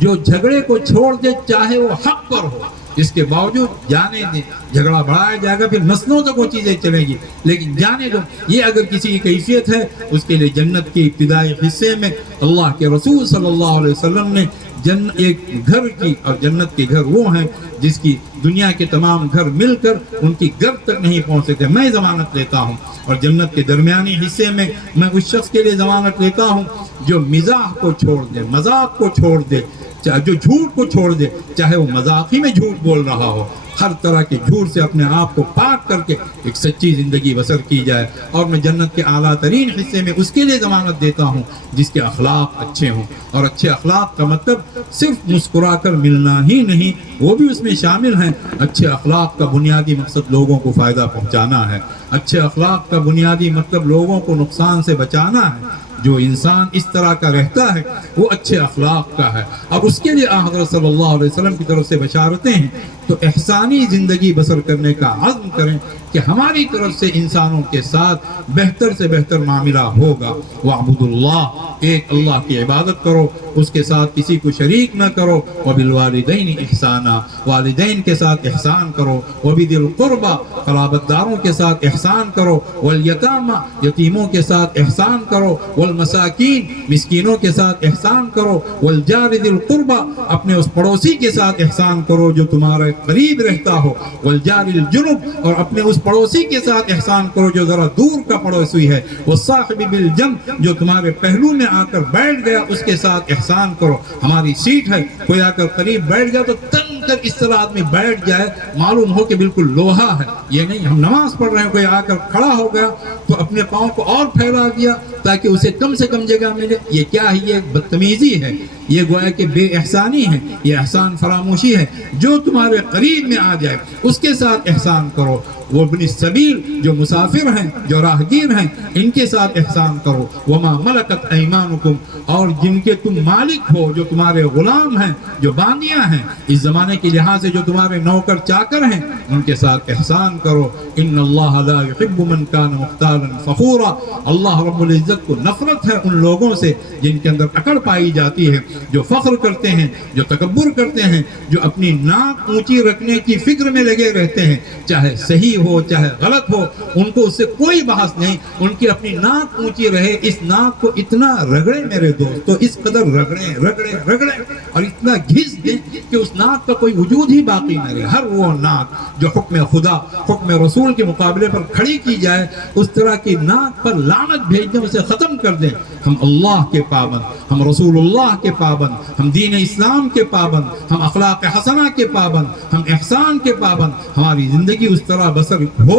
جو جھگڑے کو چھوڑ دے چاہے وہ حق پر ہو، اس کے باوجود جانے دیں، جھگڑا بڑھایا جائے گا، پھر نسلوں تک وہ چیزیں چلیں گی، لیکن جانے دو۔ یہ اگر کسی کی کیفیت ہے، اس کے لیے جنت کے ابتدائی حصے میں اللہ کے رسول صلی اللہ علیہ وسلم نے ایک گھر کی، اور جنت کے گھر وہ ہیں جس کی دنیا کے تمام گھر مل کر ان کی گھر تک نہیں پہنچ سکتے۔ میں ضمانت لیتا ہوں، اور جنت کے درمیانی حصے میں میں اس شخص کے لیے ضمانت لیتا ہوں جو مزاح کو چھوڑ دے، مذاق کو چھوڑ دے، جو جھوٹ کو چھوڑ دے، چاہے وہ مذاقی میں جھوٹ بول رہا ہو، ہر طرح کے جھوٹ سے اپنے آپ کو پاک کر کے ایک سچی زندگی بسر کی جائے۔ اور میں جنت کے اعلیٰ ترین حصے میں اس کے لیے ضمانت دیتا ہوں جس کے اخلاق اچھے ہوں، اور اچھے اخلاق کا مطلب صرف مسکرا کر ملنا ہی نہیں، وہ بھی اس میں شامل ہیں۔ اچھے اخلاق کا بنیادی مقصد لوگوں کو فائدہ پہنچانا ہے، اچھے اخلاق کا بنیادی مطلب لوگوں کو نقصان سے بچانا ہے۔ جو انسان اس طرح کا رہتا ہے وہ اچھے اخلاق کا ہے، اور اس کے لیے حضرت صلی اللہ علیہ وسلم کی طرف سے بشارتیں ہیں۔ تو احسانی زندگی بسر کرنے کا عزم کریں کہ ہماری طرف سے انسانوں کے ساتھ بہتر سے بہتر معاملہ ہوگا۔ وَاعْبُدُوا اللَّهَ، ایک اللہ کی عبادت کرو، اس کے ساتھ کسی کو شریک نہ کرو۔ وَبِالْوَالِدَيْنِ إِحْسَانًا، والدین کے ساتھ احسان کرو۔ وَبِذِي الْقُرْبَى، قرابت داروں کے ساتھ احسان کرو۔ وَالْيَتَامَى، یتیموں کے ساتھ احسان کرو۔ وَالْمَسَاكِينِ، مسکینوں کے ساتھ احسان کرو۔ وَالْجَارِ ذِي الْقُرْبَى، اپنے اس پڑوسی کے ساتھ احسان کرو جو تمہارے قریب رہتا ہو۔ وَالْجَارِ الْجُنُبِ، اور اپنے اس پڑوسی کے ساتھ احسان کرو جو ذرا دور کا پڑوسی ہے۔ وَالصَّاحِبِ بِالْجَنبِ، جو تمہارے پہلو میں آ کر بیٹھ گیا اس کے ساتھ احسان کرو۔ ہماری سیٹ ہے، کوئی آ کر قریب بیٹھ گیا تو تن کر اس طرح آدمی بیٹھ جائے، معلوم ہو کہ بالکل لوہا ہے۔ یہ نہیں، ہم نماز پڑھ رہے ہیں، کوئی آ کر کھڑا ہو گیا تو اپنے پاؤں کو اور پھیلا دیا تاکہ اسے کم سے کم جگہ ملے۔ یہ کیا ہے؟ یہ بدتمیزی ہے، یہ گویا کہ بے احسانی ہے، یہ احسان فراموشی ہے۔ جو تمہارے قریب میں آ جائے اس کے ساتھ احسان کرو۔ وہ ابن السبیل، جو مسافر ہیں، جو راہگیر ہیں، ان کے ساتھ احسان کرو۔ وما ملکت ایمانکم، اور جن کے تم مالک ہو، جو تمہارے غلام ہیں، جو باندیاں ہیں، اس زمانے کے لحاظ سے جو تمہارے نوکر چاکر ہیں، ان کے ساتھ احسان کرو۔ ان اللہ لا يحب من كان مختالا فخورا، اللہ رب العزت کو نفرت ہے ان لوگوں سے جن کے اندر اکڑ پائی جاتی ہے، جو فخر کرتے ہیں، جو تکبر کرتے ہیں، جو اپنی ناک اونچی رکھنے کی فکر میں لگے رہتے ہیں، چاہے صحیح ہو چاہے غلط ہو، ان کو اس سے کوئی بحث نہیں، ان کی اپنی ناک اونچی رہے۔ اس ناک کو اتنا رگڑے میرے دوستو، اس قدر رگڑے رگڑے رگڑے اور اتنا گھس دیں کہ اس ناک کا کوئی وجود ہی باقی نہ رہے۔ ہر وہ ناک جو حکم خدا، حکم رسول کے مقابلے پر کھڑی کی جائے، اس طرح کی ناک پر لعنت بھیج دیں، اسے ختم کر دیں۔ ہم اللہ کے پابند، ہم رسول اللہ کے پابند، ہم دین اسلام کے پابند، ہم اخلاق حسنہ کے پابند، ہم احسان کے پابند۔ ہماری زندگی اس طرح بسر ہو،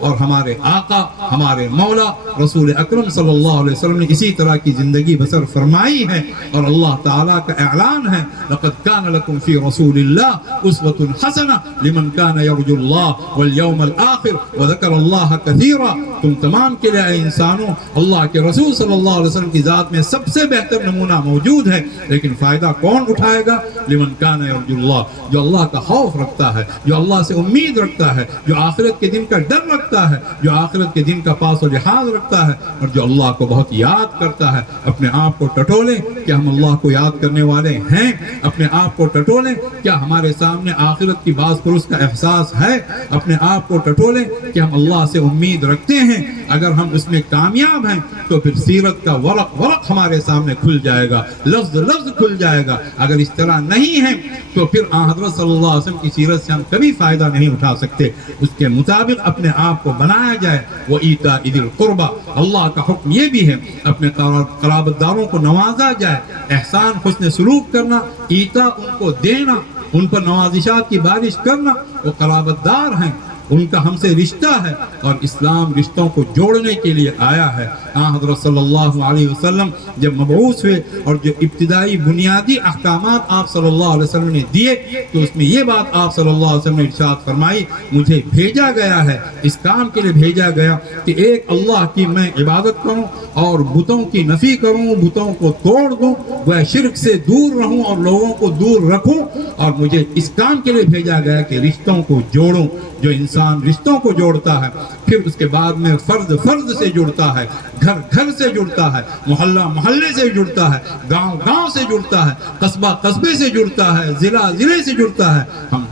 اور ہمارے آقا، ہمارے مولا رسول اکرم صلی اللہ علیہ وسلم نے اسی طرح کی زندگی بسر فرمائی ہے۔ اور اللہ تعالیٰ کا اعلان ہے، لَقَدْ كَانَ لَكُمْ فِي رَسُولِ اللَّهِ أُسْوَةٌ حَسَنَةٌ لِمَنْ كَانَ يَرْجُو اللَّهَ وَالْيَوْمَ الْآخِرَ وَذَكَرَ اللَّهَ كَثِيرًا۔ تم تمام کے لیے اے انسانوں، اللہ کے رسول صلی اللہ علیہ وسلم کی ذات میں سب سے بہتر نمونہ موجود ہے، لیکن فائدہ کون اٹھائے گا؟ لمن كان يرجو اللہ، جو اللہ کا خوف رکھتا ہے، جو اللہ سے امید رکھتا ہے، جو آخرت کے دن کا ڈر رکھتا ہے، جو آخرت کے دن کا پاس و لحاظ رکھتا ہے، اور جو اللہ کو بہت یاد کرتا ہے۔ اپنے آپ کو ٹٹولیں، کیا ہم اللہ کو یاد کرنے والے ہیں؟ اپنے آپ کو ٹٹولیں، کیا ہمارے سامنے آخرت کی باز پرس کا احساس ہے؟ اپنے آپ کو ٹٹولیں کہ ہم اللہ سے امید رکھتے ہیں۔ اگر ہم اس میں کامیاب ہیں تو پھر سیرت کا ورق ورق ہمارے سامنے کھل جائے گا، لفظ لفظ کھل جائے گا۔ اگر اس طرح نہیں ہے تو پھر حضرت صلی اللہ علیہ وسلم کی سیرت سے ہم کبھی فائدہ نہیں اٹھا سکتے۔ اس کے مطابق اپنے آپ کو بنایا جائے۔ وَإِيتَاءِ ذِي الْقُرْبَى، اللہ کا حکم یہ بھی ہے اپنے قرابت داروں کو نوازا جائے۔ احسان، حسن سلوک کرنا، ایتا ان کو دینا، ان پر نوازشات کی بارش کرنا۔ وہ قرابت دار ہیں، ان کا ہم سے رشتہ ہے، اور اسلام رشتوں کو جوڑنے کے لیے آیا ہے۔ حضرت صلی اللہ علیہ وسلم جب مبعوث ہوئے اور جو ابتدائی بنیادی احکامات آپ صلی اللہ علیہ وسلم نے دیے، تو اس میں یہ بات آپ صلی اللہ علیہ وسلم نے ارشاد فرمائی، مجھے بھیجا گیا ہے، اس کام کے لیے بھیجا گیا کہ ایک اللہ کی میں عبادت کروں اور بتوں کی نفی کروں، بتوں کو توڑ دوں، وہ شرک سے دور رہوں اور لوگوں کو دور رکھوں، اور مجھے اس کام کے لیے بھیجا گیا کہ رشتوں کو جوڑوں۔ جو انسان رشتوں کو جوڑتا ہے، پھر اس کے بعد میں فرد فرد سے جڑتا ہے، گھر گھر سے جڑتا ہے، محلہ محلے سے جڑتا ہے، گاؤں گاؤں سے جڑتا ہے، قصبہ قصبے سے جڑتا ہے، ضلع ضلع سے جڑتا ہے۔ ہم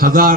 1000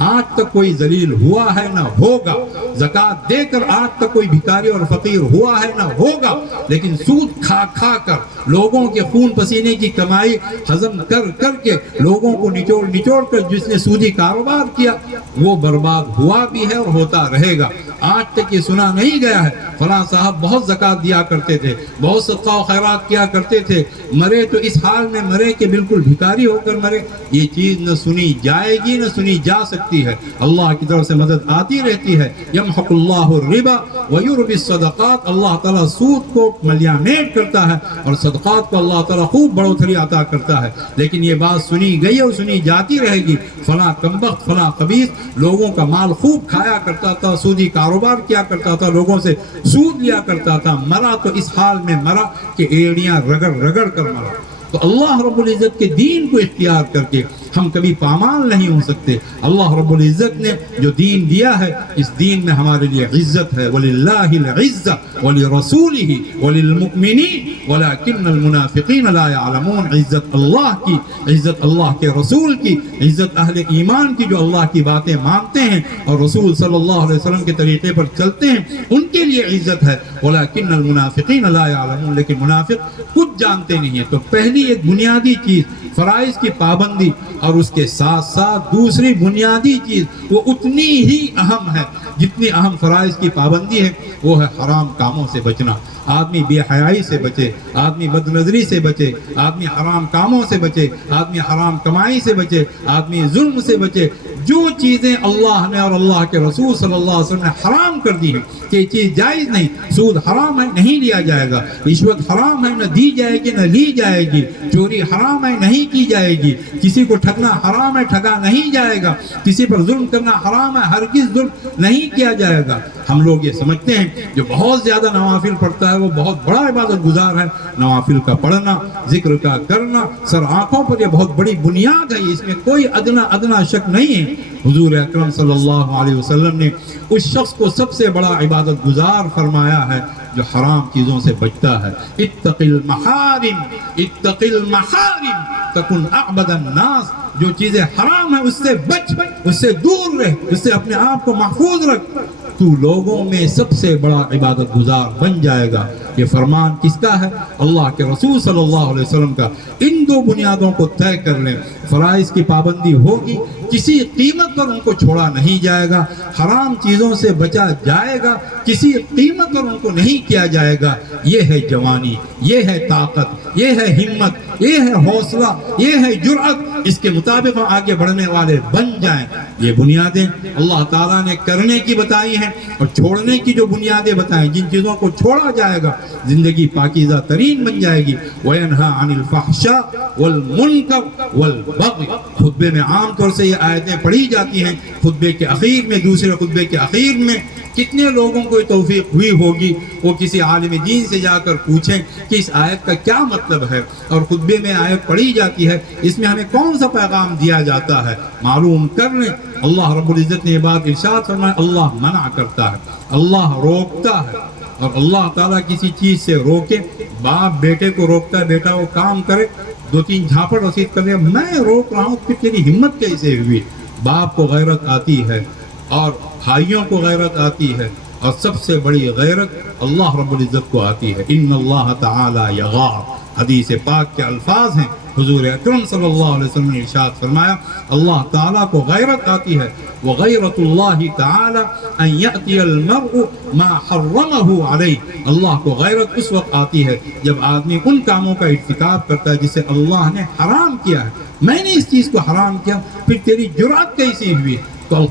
آج تک کوئی ذلیل ہوا ہے نہ ہوگا، زکوٰۃ دے کر آج تک کوئی بھکاری اور فقیر ہوا ہے نہ ہوگا، لیکن سود کھا کھا کر لوگوں کے خون پسینے کی کمائی ہضم کر کر کے لوگوں کو نچوڑ نچوڑ کر جس نے سودی کاروبار کیا وہ برباد ہوا بھی ہے اور ہوتا رہے گا۔ آج تک یہ سنا نہیں گیا ہے فلاں صاحب بہت زکوٰۃ دیا کرتے تھے، بہت صدقہ و خیرات کیا کرتے تھے، مرے تو اس حال میں مرے کہ بالکل بھکاری ہو کر مرے۔ یہ چیز نہ سنی جائے گی نہ سنی جا سکتی ہے۔ اللہ کی طرف سے مدد آتی رہتی ہے۔ یمحق اللہ الربا ویربی الصدقات، اللہ تعالیٰ سود کو ملیامیٹ کرتا ہے اور صدقات کو اللہ تعالیٰ خوب بڑھوتری عطا کرتا ہے۔ لیکن یہ بات سنی گئی اور سنی جاتی رہے گی، فلاں کمبخت فلاں خبیث لوگوں کا مال خوب کھایا کرتا تھا، سودی کاروبار کیا کرتا تھا، لوگوں سے سود لیا کرتا تھا، مرا تو اس حال میں مرا کہ ایڑیاں رگڑ رگڑ کر مرا۔ تو اللہ رب العزت کے دین کو اختیار کر کے ہم کبھی پامال نہیں ہو سکتے۔ اللہ رب العزت نے جو دین دیا ہے اس دین میں ہمارے لیے عزت ہے۔ وَلِلَّهِ الْعِزَّةُ وَلِرَسُولِهِ وَلِلْمُؤْمِنِينَ وَلَكِنَّ الْمُنَافِقِينَ لَا يَعْلَمُونَ، عزت اللہ کی، عزت اللہ کے رسول کی، عزت اہل ایمان کی جو اللہ کی باتیں مانتے ہیں اور رسول صلی اللہ علیہ وسلم کے طریقے پر چلتے ہیں، ان کے لیے عزت ہے۔ وَلَكِنَّ الْمُنَافِقِينَ لَا يَعْلَمُونَ، لیکن منافق کچھ جانتے نہیں ہیں۔ تو پہلی ایک بنیادی چیز فرائض کی پابندی، اور اس کے ساتھ ساتھ دوسری بنیادی چیز وہ اتنی ہی اہم ہے جتنی اہم فرائض کی پابندی ہے، وہ ہے حرام کاموں سے بچنا۔ آدمی بے حیائی سے بچے، آدمی بد نظری سے بچے، آدمی حرام کاموں سے بچے، آدمی حرام کمائی سے بچے، آدمی ظلم سے بچے۔ جو چیزیں اللہ نے اور اللہ کے رسول صلی اللہ علیہ وسلم نے حرام کر دی ہیں کہ یہ چیز جائز نہیں، سود حرام ہے نہیں لیا جائے گا، رشوت حرام ہے نہ دی جائے گی نہ لی جائے گی، چوری حرام ہے نہیں کی جائے گی، کسی کو ٹھگنا حرام ہے ٹھگا نہیں جائے گا، کسی پر ظلم کرنا حرام ہے ہرگز ظلم نہیں کیا جائے گا۔ ہم لوگ یہ سمجھتے ہیں جو بہت زیادہ نوافل پڑھتا ہے وہ بہت بڑا عبادت گزار ہے۔ نوافل کا پڑھنا، ذکر کا کرنا سر آنکھوں پر یہ بہت بڑی بنیاد ہے، اس میں کوئی ادنا شک نہیں ہے۔ حضور اکرم صلی اللہ علیہ وسلم نے اس شخص کو سب سے بڑا عبادت گزار فرمایا ہے جو حرام چیزوں سے بچتا ہے۔ اتق المحارم اتق المحارم تکن اعبد الناس، جو چیزیں حرام ہیں اس سے بچ، اس سے دور رہ، اس سے اپنے آپ کو محفوظ رکھ، تو لوگوں میں سب سے بڑا عبادت گزار بن جائے گا۔ یہ فرمان کس کا ہے؟ اللہ کے رسول صلی اللہ علیہ وسلم کا۔ ان دو بنیادوں کو طے کر لیں، فرائض کی پابندی ہوگی، کسی قیمت پر ان کو چھوڑا نہیں جائے گا، حرام چیزوں سے بچا جائے گا، کسی قیمت پر ان کو نہیں کیا جائے گا۔ یہ ہے جوانی، یہ ہے طاقت، یہ ہے ہمت، یہ ہے حوصلہ، یہ ہے جرأت، اس کے مطابق ہم آگے بڑھنے والے بن جائیں۔ یہ بنیادیں اللہ تعالیٰ نے کرنے کی بتائی ہیں اور چھوڑنے کی جو بنیادیں بتائیں، جن چیزوں کو چھوڑا جائے گا زندگی پاکیزہ ترین بن جائے گی۔ وَيَنْهَا عَنِ الْفَحْشَاءِ وَالْمُنْكَرِ وَالْبَغْيِ، خطبے میں عام طور سے یہ آیتیں پڑھی جاتی ہیں، خطبے کے اخیر میں، دوسرے خطبے کے اخیر میں۔ کتنے لوگوں کو یہ توفیق ہوئی ہوگی وہ کسی عالم دین سے جا کر پوچھیں کہ اس آیت کا کیا مطلب ہے، اور خطبے میں آیت پڑھی جاتی ہے، اس میں ہمیں کون سا پیغام دیا جاتا ہے، معلوم کر لیں۔ اللہ رب العزت نے یہ بات ارشاد فرمایا، اللہ منع کرتا ہے، اللہ روکتا ہے، اور اللہ تعالیٰ کسی چیز سے روکے، باپ بیٹے کو روکتا ہے، بیٹا وہ کام کرے، 2-3 جھاپڑ رسید کر لیا، میں روک رہا ہوں، پھر تیری ہمت کیسے ہوئی؟ باپ کو غیرت آتی ہے اور بھائیوں کو غیرت آتی ہے، اور سب سے بڑی غیرت اللہ رب العزت کو آتی ہے۔ ان اللہ تعالی یغار، حدیث پاک کے الفاظ ہیں، حضور اکرم صلی اللہ علیہ وسلم نے ارشاد فرمایا اللہ تعالیٰ کو غیرت آتی ہے۔ وغیرت اللہ تعالی ان یأتی المرء ما حرمہ علیہ، اللہ کو غیرت اس وقت آتی ہے جب آدمی ان کاموں کا ارتکاب کرتا ہے جسے اللہ نے حرام کیا ہے۔ میں نے اس چیز کو حرام کیا، پھر تیری جرأت کیسی ہوئی؟ تو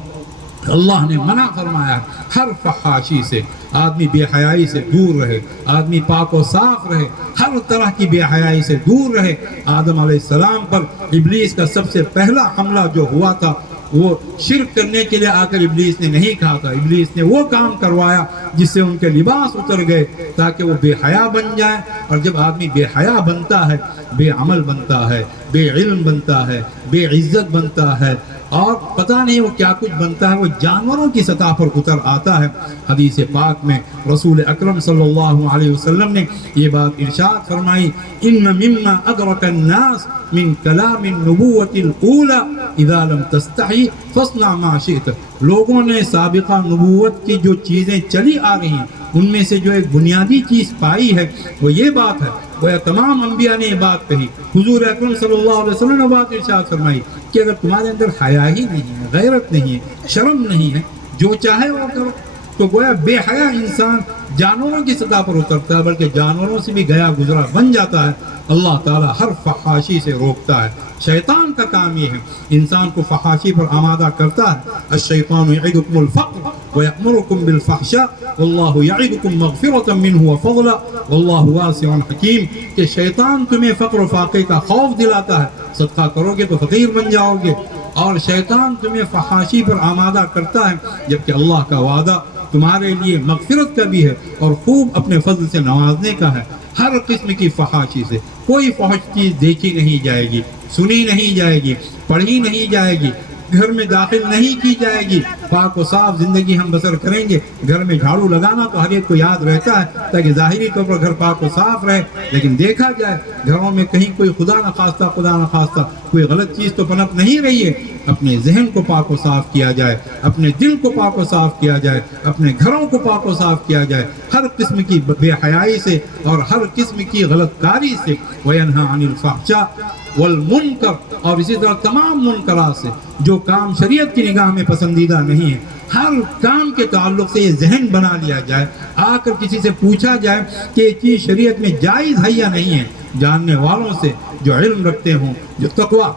اللہ نے منع فرمایا ہر فحاشی سے، آدمی بے حیائی سے دور رہے، آدمی پاک و صاف رہے، ہر طرح کی بے حیائی سے دور رہے۔ آدم علیہ السلام پر ابلیس کا سب سے پہلا حملہ جو ہوا تھا وہ شرک کرنے کے لیے آ کر ابلیس نے نہیں کہا تھا، ابلیس نے وہ کام کروایا جس سے ان کے لباس اتر گئے تاکہ وہ بے حیا بن جائے۔ اور جب آدمی بے حیا بنتا ہے، بے عمل بنتا ہے، بے علم بنتا ہے، بے عزت بنتا ہے، اور پتہ نہیں وہ کیا کچھ بنتا ہے، وہ جانوروں کی سطح پر اتر آتا ہے۔ حدیث پاک میں رسول اکرم صلی اللہ علیہ وسلم نے یہ بات ارشاد فرمائی، ان مما ادرک الناس من کلام النبوۃ الاولی اذا لم تستحی فاصنع ما شئت۔ لوگوں نے سابقہ نبوت کی جو چیزیں چلی آ رہی ہیں ان میں سے جو ایک بنیادی چیز پائی ہے وہ یہ بات ہے، وہ تمام انبیاء نے یہ بات کہی، حضور اکرم صلی اللہ علیہ وسلم نے بات ارشاد فرمائی کہ اگر تمہارے اندر حیا ہی نہیں ہے، غیرت نہیں ہے، شرم نہیں ہے، جو چاہے وہ کرو، تو گویا بے حیا انسان جانوروں کی سطح پر اترتا ہے، بلکہ جانوروں سے بھی گیا گزرا بن جاتا ہے۔ اللہ تعالیٰ ہر فحاشی سے روکتا ہے۔ شیطان کا کام یہ ہے، انسان کو فحاشی پر آمادہ کرتا ہے۔ الشیطان یعدکم الفقر ویأمرکم بالفحشاء واللہ یعدکم مغفرۃ منہ وفضلا واللہ واسع حکیم، کہ شیطان تمہیں فقر و فاقے کا خوف دلاتا ہے، صدقہ کرو گے تو فقیر بن جاؤ گے، اور شیطان تمہیں فحاشی پر آمادہ کرتا ہے، جبکہ اللہ کا وعدہ تمہارے لیے مغفرت کا بھی ہے اور خوب اپنے فضل سے نوازنے کا ہے۔ ہر قسم کی فحاشی سے کوئی فحش چیز دیکھی نہیں جائے گی، سنی نہیں جائے گی، پڑھی نہیں جائے گی، گھر میں داخل نہیں کی جائے گی۔ پاک و صاف زندگی ہم بسر کریں گے۔ گھر میں جھاڑو لگانا تو ہر ایک کو یاد رہتا ہے تاکہ ظاہری طور پر گھر پاک و صاف رہے، لیکن دیکھا جائے گھروں میں کہیں کوئی خدا نخواستہ کوئی غلط چیز تو پنپ نہیں رہی ہے۔ اپنے ذہن کو پاک و صاف کیا جائے، اپنے دل کو پاک و صاف کیا جائے، اپنے گھروں کو پاک و صاف کیا جائے ہر قسم کی بے حیائی سے اور ہر قسم کی غلط کاری سے۔ وَيَنْهَا عَنِ الْفَحْشَاءِ والمنکر، اور اسی طرح تمام منکرات سے جو کام شریعت کی نگاہ میں پسندیدہ نہیں ہے، ہر کام کے تعلق سے یہ ذہن بنا لیا جائے، آ کر کسی سے پوچھا جائے کہ یہ چیز شریعت میں جائز ہے یا نہیں ہے۔ جاننے والوں سے جو علم رکھتے ہوں، جو تقویٰ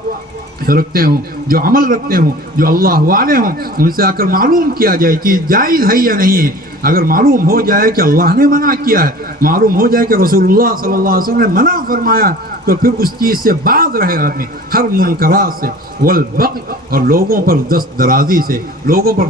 رکھتے ہوں، جو عمل رکھتے ہوں، جو اللہ والے ہوں، ان سے آ کر معلوم کیا جائے چیز جائز ہے یا نہیں ہے۔ اگر معلوم ہو جائے کہ اللہ نے منع کیا ہے، معلوم ہو جائے کہ رسول اللہ صلی اللہ علیہ وسلم نے منع فرمایا، تو پھر اس چیز سے باز رہے آدمی، ہر منکرات سے، والبغی، اور لوگوں پر دست درازی سے، لوگوں پر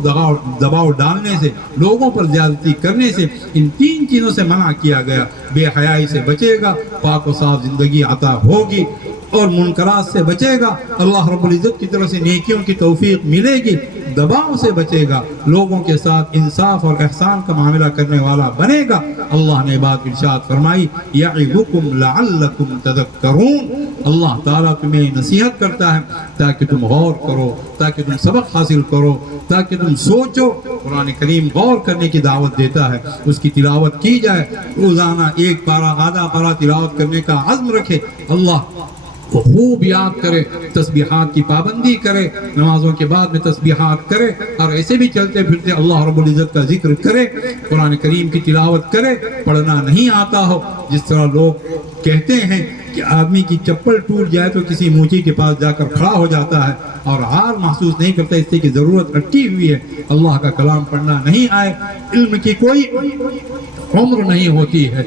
دباؤ ڈالنے سے، لوگوں پر زیادتی کرنے سے، ان تین چیزوں سے منع کیا گیا۔ بے حیائی سے بچے گا، پاک و صاف زندگی عطا ہوگی، اور منکرات سے بچے گا، اللہ رب العزت کی طرف سے نیکیوں کی توفیق ملے گی۔ دباؤ سے بچے گا، لوگوں کے ساتھ انصاف اور احسان کا معاملہ کرنے والا بنے گا۔ اللہ نے بات ارشاد فرمائی، یعظکم لعلکم تذکرون، اللہ تعالیٰ تمہیں نصیحت کرتا ہے تاکہ تم غور کرو، تاکہ تم سبق حاصل کرو، تاکہ تم سوچو۔ قرآن کریم غور کرنے کی دعوت دیتا ہے، اس کی تلاوت کی جائے، روزانہ ایک پارہ آدھا پارہ تلاوت کرنے کا عزم رکھے، اللہ کو خوب یاد کرے، تسبیحات کی پابندی کرے، نمازوں کے بعد میں تسبیحات کرے، اور ایسے بھی چلتے پھرتے اللہ رب العزت کا ذکر کرے، قرآن کریم کی تلاوت کرے۔ پڑھنا نہیں آتا ہو، جس طرح لوگ کہتے ہیں کہ آدمی کی چپل ٹوٹ جائے تو کسی موچی کے پاس جا کر کھڑا ہو جاتا ہے اور ہار محسوس نہیں کرتا، اس سے کہ ضرورت اٹکی ہوئی ہے۔ اللہ کا کلام پڑھنا نہیں آئے، علم کی کوئی عمر نہیں ہوتی ہے۔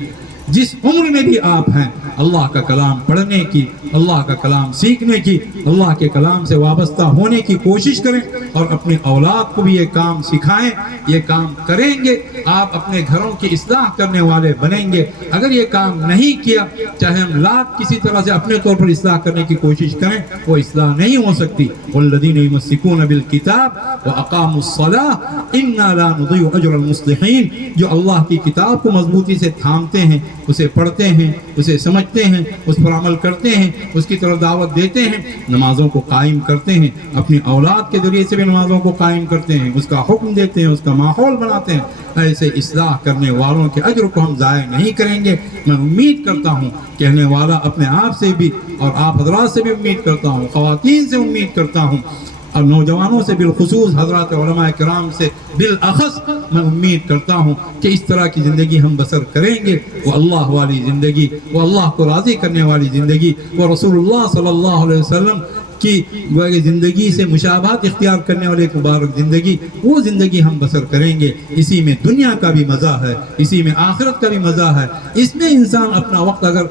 جس عمر میں بھی آپ ہیں، اللہ کا کلام پڑھنے کی، اللہ کا کلام سیکھنے کی، اللہ کے کلام سے وابستہ ہونے کی کوشش کریں، اور اپنے اولاد کو بھی یہ کام سکھائیں۔ یہ کام کریں گے آپ اپنے گھروں کی اصلاح کرنے والے بنیں گے۔ اگر یہ کام نہیں کیا، چاہے ہم لاکھ کسی طرح سے اپنے طور پر اصلاح کرنے کی کوشش کریں، وہ اصلاح نہیں ہو سکتی۔ والذین یمسکون بالکتاب واقاموا الصلاۃ انا لا نضیع اجر المصلحین، جو اللہ کی کتاب کو مضبوطی سے تھامتے ہیں، اسے پڑھتے ہیں، اسے سمجھتے ہیں، اس پر عمل کرتے ہیں، اس کی طرف دعوت دیتے ہیں، نمازوں کو قائم کرتے ہیں، اپنی اولاد کے ذریعے سے بھی نمازوں کو قائم کرتے ہیں، اس کا حکم دیتے ہیں، اس کا ماحول بناتے ہیں، ایسے اصلاح کرنے والوں کے اجر کو ہم ضائع نہیں کریں گے۔ میں امید کرتا ہوں، کہنے والا اپنے آپ سے بھی اور آپ حضرات سے بھی امید کرتا ہوں، خواتین سے امید کرتا ہوں، اور نوجوانوں سے بالخصوص، حضرات علماء کرام سے بالاخص میں امید کرتا ہوں کہ اس طرح کی زندگی ہم بسر کریں گے، وہ اللہ والی زندگی، وہ اللہ کو راضی کرنے والی زندگی، وہ رسول اللہ صلی اللہ علیہ وسلم کی زندگی سے مشابہت اختیار کرنے والے ایک مبارک زندگی، وہ زندگی ہم بسر کریں گے۔ اسی میں دنیا کا بھی مزہ ہے، اسی میں آخرت کا بھی مزہ ہے۔ اس میں انسان اپنا وقت اگر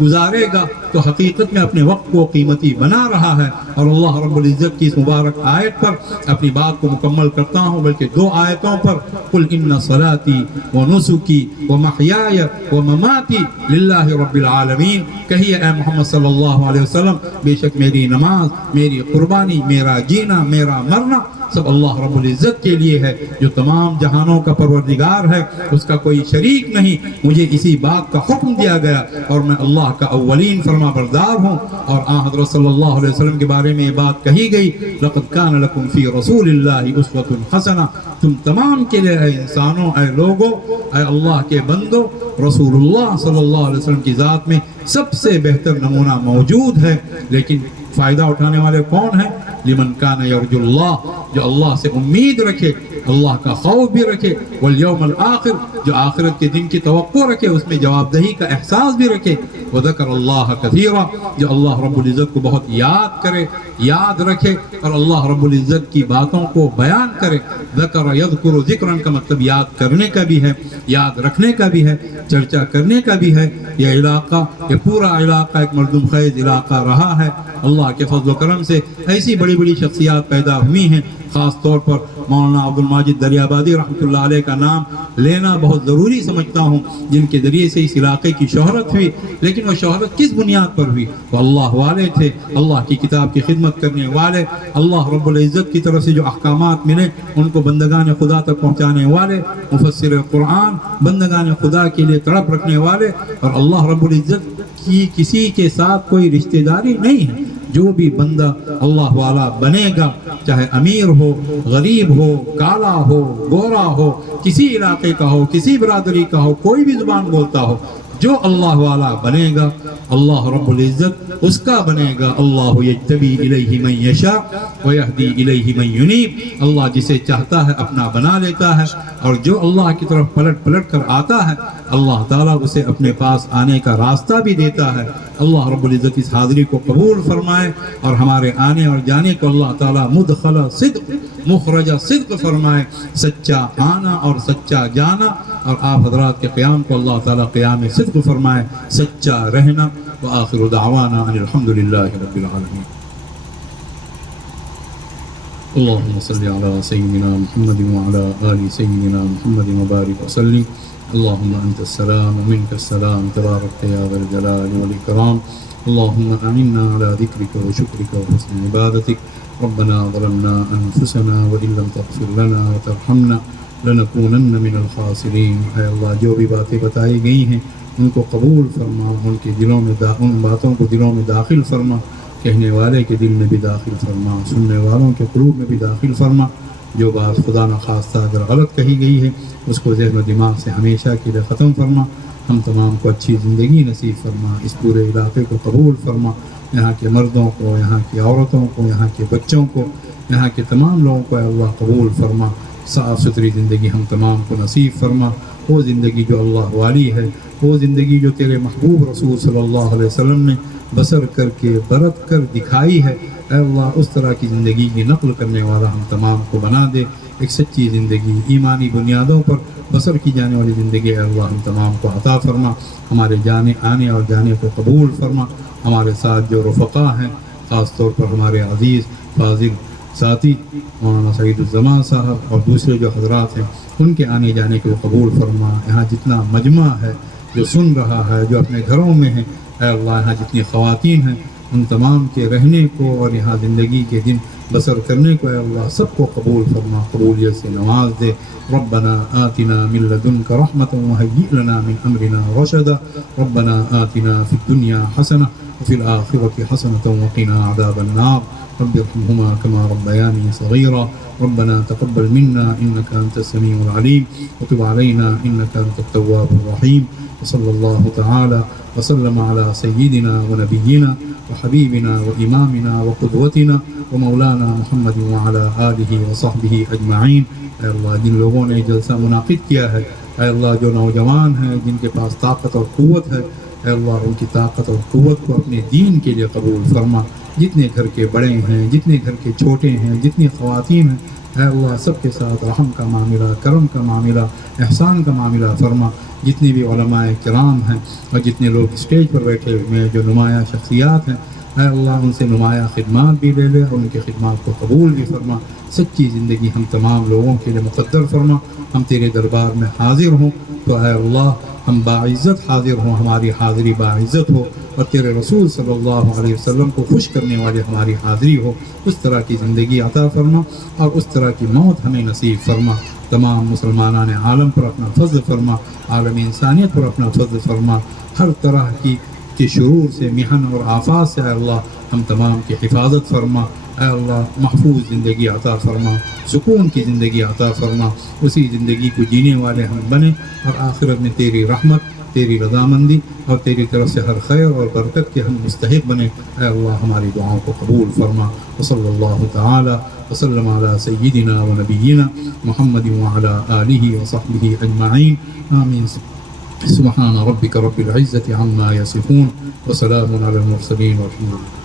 گزارے گا تو حقیقت میں اپنے وقت کو قیمتی بنا رہا ہے. اور اللہ رب العزت کی اس مبارک آیت پر اپنی بات کو مکمل کرتا ہوں، بلکہ 2 آیتوں پر، قل ان صلاتی و نسکی و محیای و مماتی للہ رب العالمین، کہیے اے محمد صلی اللہ علیہ وسلم، بے شک میری نماز، میری قربانی، میرا جینا، میرا مرنا سب اللہ رب العزت کے لیے ہے، جو تمام جہانوں کا پروردگار ہے، اس کا کوئی شریک نہیں. مجھے اسی بات کا حکم دیا گیا اور میں اللہ کا اولین فرما بردار ہوں. اور حضرت صلی اللہ علیہ وسلم کے بارے میں یہ بات کہی گئی، لقد کان لکم فی رسول اللہ اسوۃ حسنہ، تم تمام کے لیے، اے انسانوں، اے لوگوں، اے اللہ کے بندوں، رسول اللہ صلی اللہ علیہ وسلم کی ذات میں سب سے بہتر نمونہ موجود ہے. لیکن فائدہ اٹھانے والے کون ہیں؟ لمن کان یرجو اللہ، جو اللہ سے امید رکھے، اللہ کا خوف بھی رکھے، والیوم الآخر، جو آخرت کے دن کی توقع رکھے، اس میں جواب دہی کا احساس بھی رکھے، وذکر اللہ کثیرا، جو اللہ رب العزت کو بہت یاد کرے، یاد رکھے اور اللہ رب العزت کی باتوں کو بیان کرے. ذکر یذکر ذکرن کا مطلب یاد کرنے کا بھی ہے، یاد رکھنے کا بھی ہے، چرچا کرنے کا بھی ہے. یہ علاقہ، یہ پورا علاقہ ایک مردم خیز علاقہ رہا ہے. اللہ کے فضل و کرم سے ایسی بڑی بڑی شخصیات پیدا ہوئی ہیں. خاص طور پر مولانا عبد الماجد دریابادی رحمۃ اللہ علیہ کا نام لینا بہت ضروری سمجھتا ہوں، جن کے ذریعے سے اس علاقے کی شہرت ہوئی. لیکن وہ شہرت کس بنیاد پر ہوئی؟ وہ اللہ والے تھے، اللہ کی کتاب کی خدمت کرنے والے، اللہ رب العزت کی طرف سے جو احکامات ملے ان کو بندگان خدا تک پہنچانے والے، مفسر قرآن، بندگان خدا کے لیے تڑپ رکھنے والے. اور اللہ رب العزت کی کسی کے ساتھ کوئی رشتہ داری نہیں ہے. جو بھی بندہ اللہ والا بنے گا، چاہے امیر ہو، غریب ہو، کالا ہو، گورا ہو، کسی علاقے کا ہو، کسی برادری کا ہو، کوئی بھی زبان بولتا ہو، جو اللہ والا بنے گا اللہ رب العزت اس کا بنے گا. اللہ یجتبی الیہ من یشاء ویہدی الیہ من ینیب، اللہ جسے چاہتا ہے اپنا بنا لیتا ہے، اور جو اللہ کی طرف پلٹ پلٹ کر آتا ہے اللہ تعالیٰ اسے اپنے پاس آنے کا راستہ بھی دیتا ہے. اللہ رب العزت اس حاضری کو قبول فرمائے اور ہمارے آنے اور جانے کو اللہ تعالیٰ مدخل صدق مخرج صدق فرمائے، سچا آنا اور سچا جانا. اور آپ حضرات کے قیام کو اللہ تعالیٰ قیام صدق فرمائے، سچا رہنا. وآخر دعوانا ان الحمدللہ رب العالمین. اللہم صلی علی سیدنا محمد وعلی آل سیدنا محمد وبارک وسلم. اللہم انت السلام ومنک السلام تبارک یا ذا الجلال والاکرام. اللہم اعنا علی ذکرک وشکرک وحسن عبادتک. ربنا ظلمنا انفسنا وان لم تغفر لنا وترحمنا لنکونن من الخاسرین. اے اللہ جو بھی باتیں بتائی گئی ہیں ان کو قبول فرما، ان کے دلوں میں ان باتوں کو دلوں میں داخل فرما، کہنے والے کے دل میں بھی داخل فرما، سننے والوں کے قلوب میں بھی داخل فرما. جو بات خدا نخواستہ اگر غلط کہی گئی ہے اس کو ذہن و دماغ سے ہمیشہ کے لیے ختم فرما. ہم تمام کو اچھی زندگی نصیب فرما. اس پورے علاقے کو قبول فرما، یہاں کے مردوں کو، یہاں کی عورتوں کو، یہاں کے بچوں کو، یہاں کے تمام لوگوں کو اے اللہ قبول فرما. صاف ستھری زندگی ہم تمام کو نصیب فرما. وہ زندگی جو اللہ والی ہے، وہ زندگی جو تیرے محبوب رسول صلی اللہ علیہ وسلم نے بسر کر کے برت کر دکھائی ہے، اے اللہ اس طرح کی زندگی کی نقل کرنے والا ہم تمام کو بنا دے. ایک سچی زندگی، ایمانی بنیادوں پر بسر کی جانے والی زندگی اے اللہ ہم تمام کو عطا فرما. ہمارے جانے آنے اور جانے کو قبول فرما. ہمارے ساتھ جو رفقا ہیں، خاص طور پر ہمارے عزیز فاضل ساتھی مولانا سعید الزمان صاحب اور دوسرے جو حضرات ہیں، ان کے آنے جانے کو قبول فرما. یہاں جتنا مجمع ہے جو سن رہا ہے، جو اپنے گھروں میں ہیں، اے اللہ یہاں جتنی خواتین ہیں ان تمام کے رہنے کو اور یہاں زندگی کے دن بسر کرنے کو اے اللہ سب کو قبول فرما، قبولیت سے نواز دے. ربنا آتنا من لدنک رحمة وهيئ لنا من امرنا رشدا. ربنا آتنا في الدنيا حسنة وفي الآخرة حسنة وقنا عذاب النار. رب ارحمهما كما ربياني صغيرا. ربنا تقبل منا إنك أنت السميع العليم وتب علينا إنك أنت التواب الرحيم. وصلى الله تعالى وسلم على سيدنا ونبينا وحبيبنا وإمامنا وقدوتنا ومولانا محمد وعلى آله وصحبه أجمعين. اے اللہ جن لوگوں نے جلسہ منعقد کیا ہے، اے اللہ جو نوجوان ہیں جن کے پاس طاقت اور قوت ہے، اے اللہ ان کی طاقت اور قوت کو اپنے دین کے لیے قبول فرما. جتنے گھر کے بڑے ہیں، جتنے گھر کے چھوٹے ہیں، جتنی خواتین ہیں، اے اللہ سب کے ساتھ رحم کا معاملہ، کرم کا معاملہ، احسان کا معاملہ فرما۔ جتنے بھی علماء کرام ہیں اور جتنے لوگ اسٹیج پر بیٹھے ہوئے ہیں جو نمایاں شخصیات ہیں، اے اللہ ان سے نمایاں خدمات بھی لے لے اور ان کے خدمات کو قبول بھی فرما۔ سچی زندگی ہم تمام لوگوں کے لیے مقدر فرما۔ ہم تیرے دربار میں حاضر ہوں تو اے اللہ ہم باعزت حاضر ہوں، ہماری حاضری باعزت ہو، اور تیرے رسول صلی اللہ علیہ وسلم کو خوش کرنے والی ہماری حاضری ہو۔ اس طرح کی زندگی عطا فرما اور اس طرح کی موت ہمیں نصیب فرما۔ تمام مسلمانان عالم پر اپنا فضل فرما، عالم انسانیت پر اپنا فضل فرما۔ ہر طرح کی شرور سے، محن اور آفات سے اے اللہ ہم تمام کی حفاظت فرما۔ اے اللہ محفوظ زندگی عطا فرما، سکون کی زندگی عطا فرما، اسی زندگی کو جینے والے ہم بنیں اور آخرت میں تیری رحمت، تیری رضامندی اور تیری طرف سے ہر خیر اور برکت کے ہم مستحق بنیں۔ اے اللہ ہماری دعاؤں کو قبول فرما۔ وصلی اللہ تعالی وسلم علی سیدنا و نبینا محمد وعلی آلہ وصحبہ اجمعین، آمین۔ سبحان ربک رب العزة عما یصفون وسلام علی المرسلین والحمد للہ۔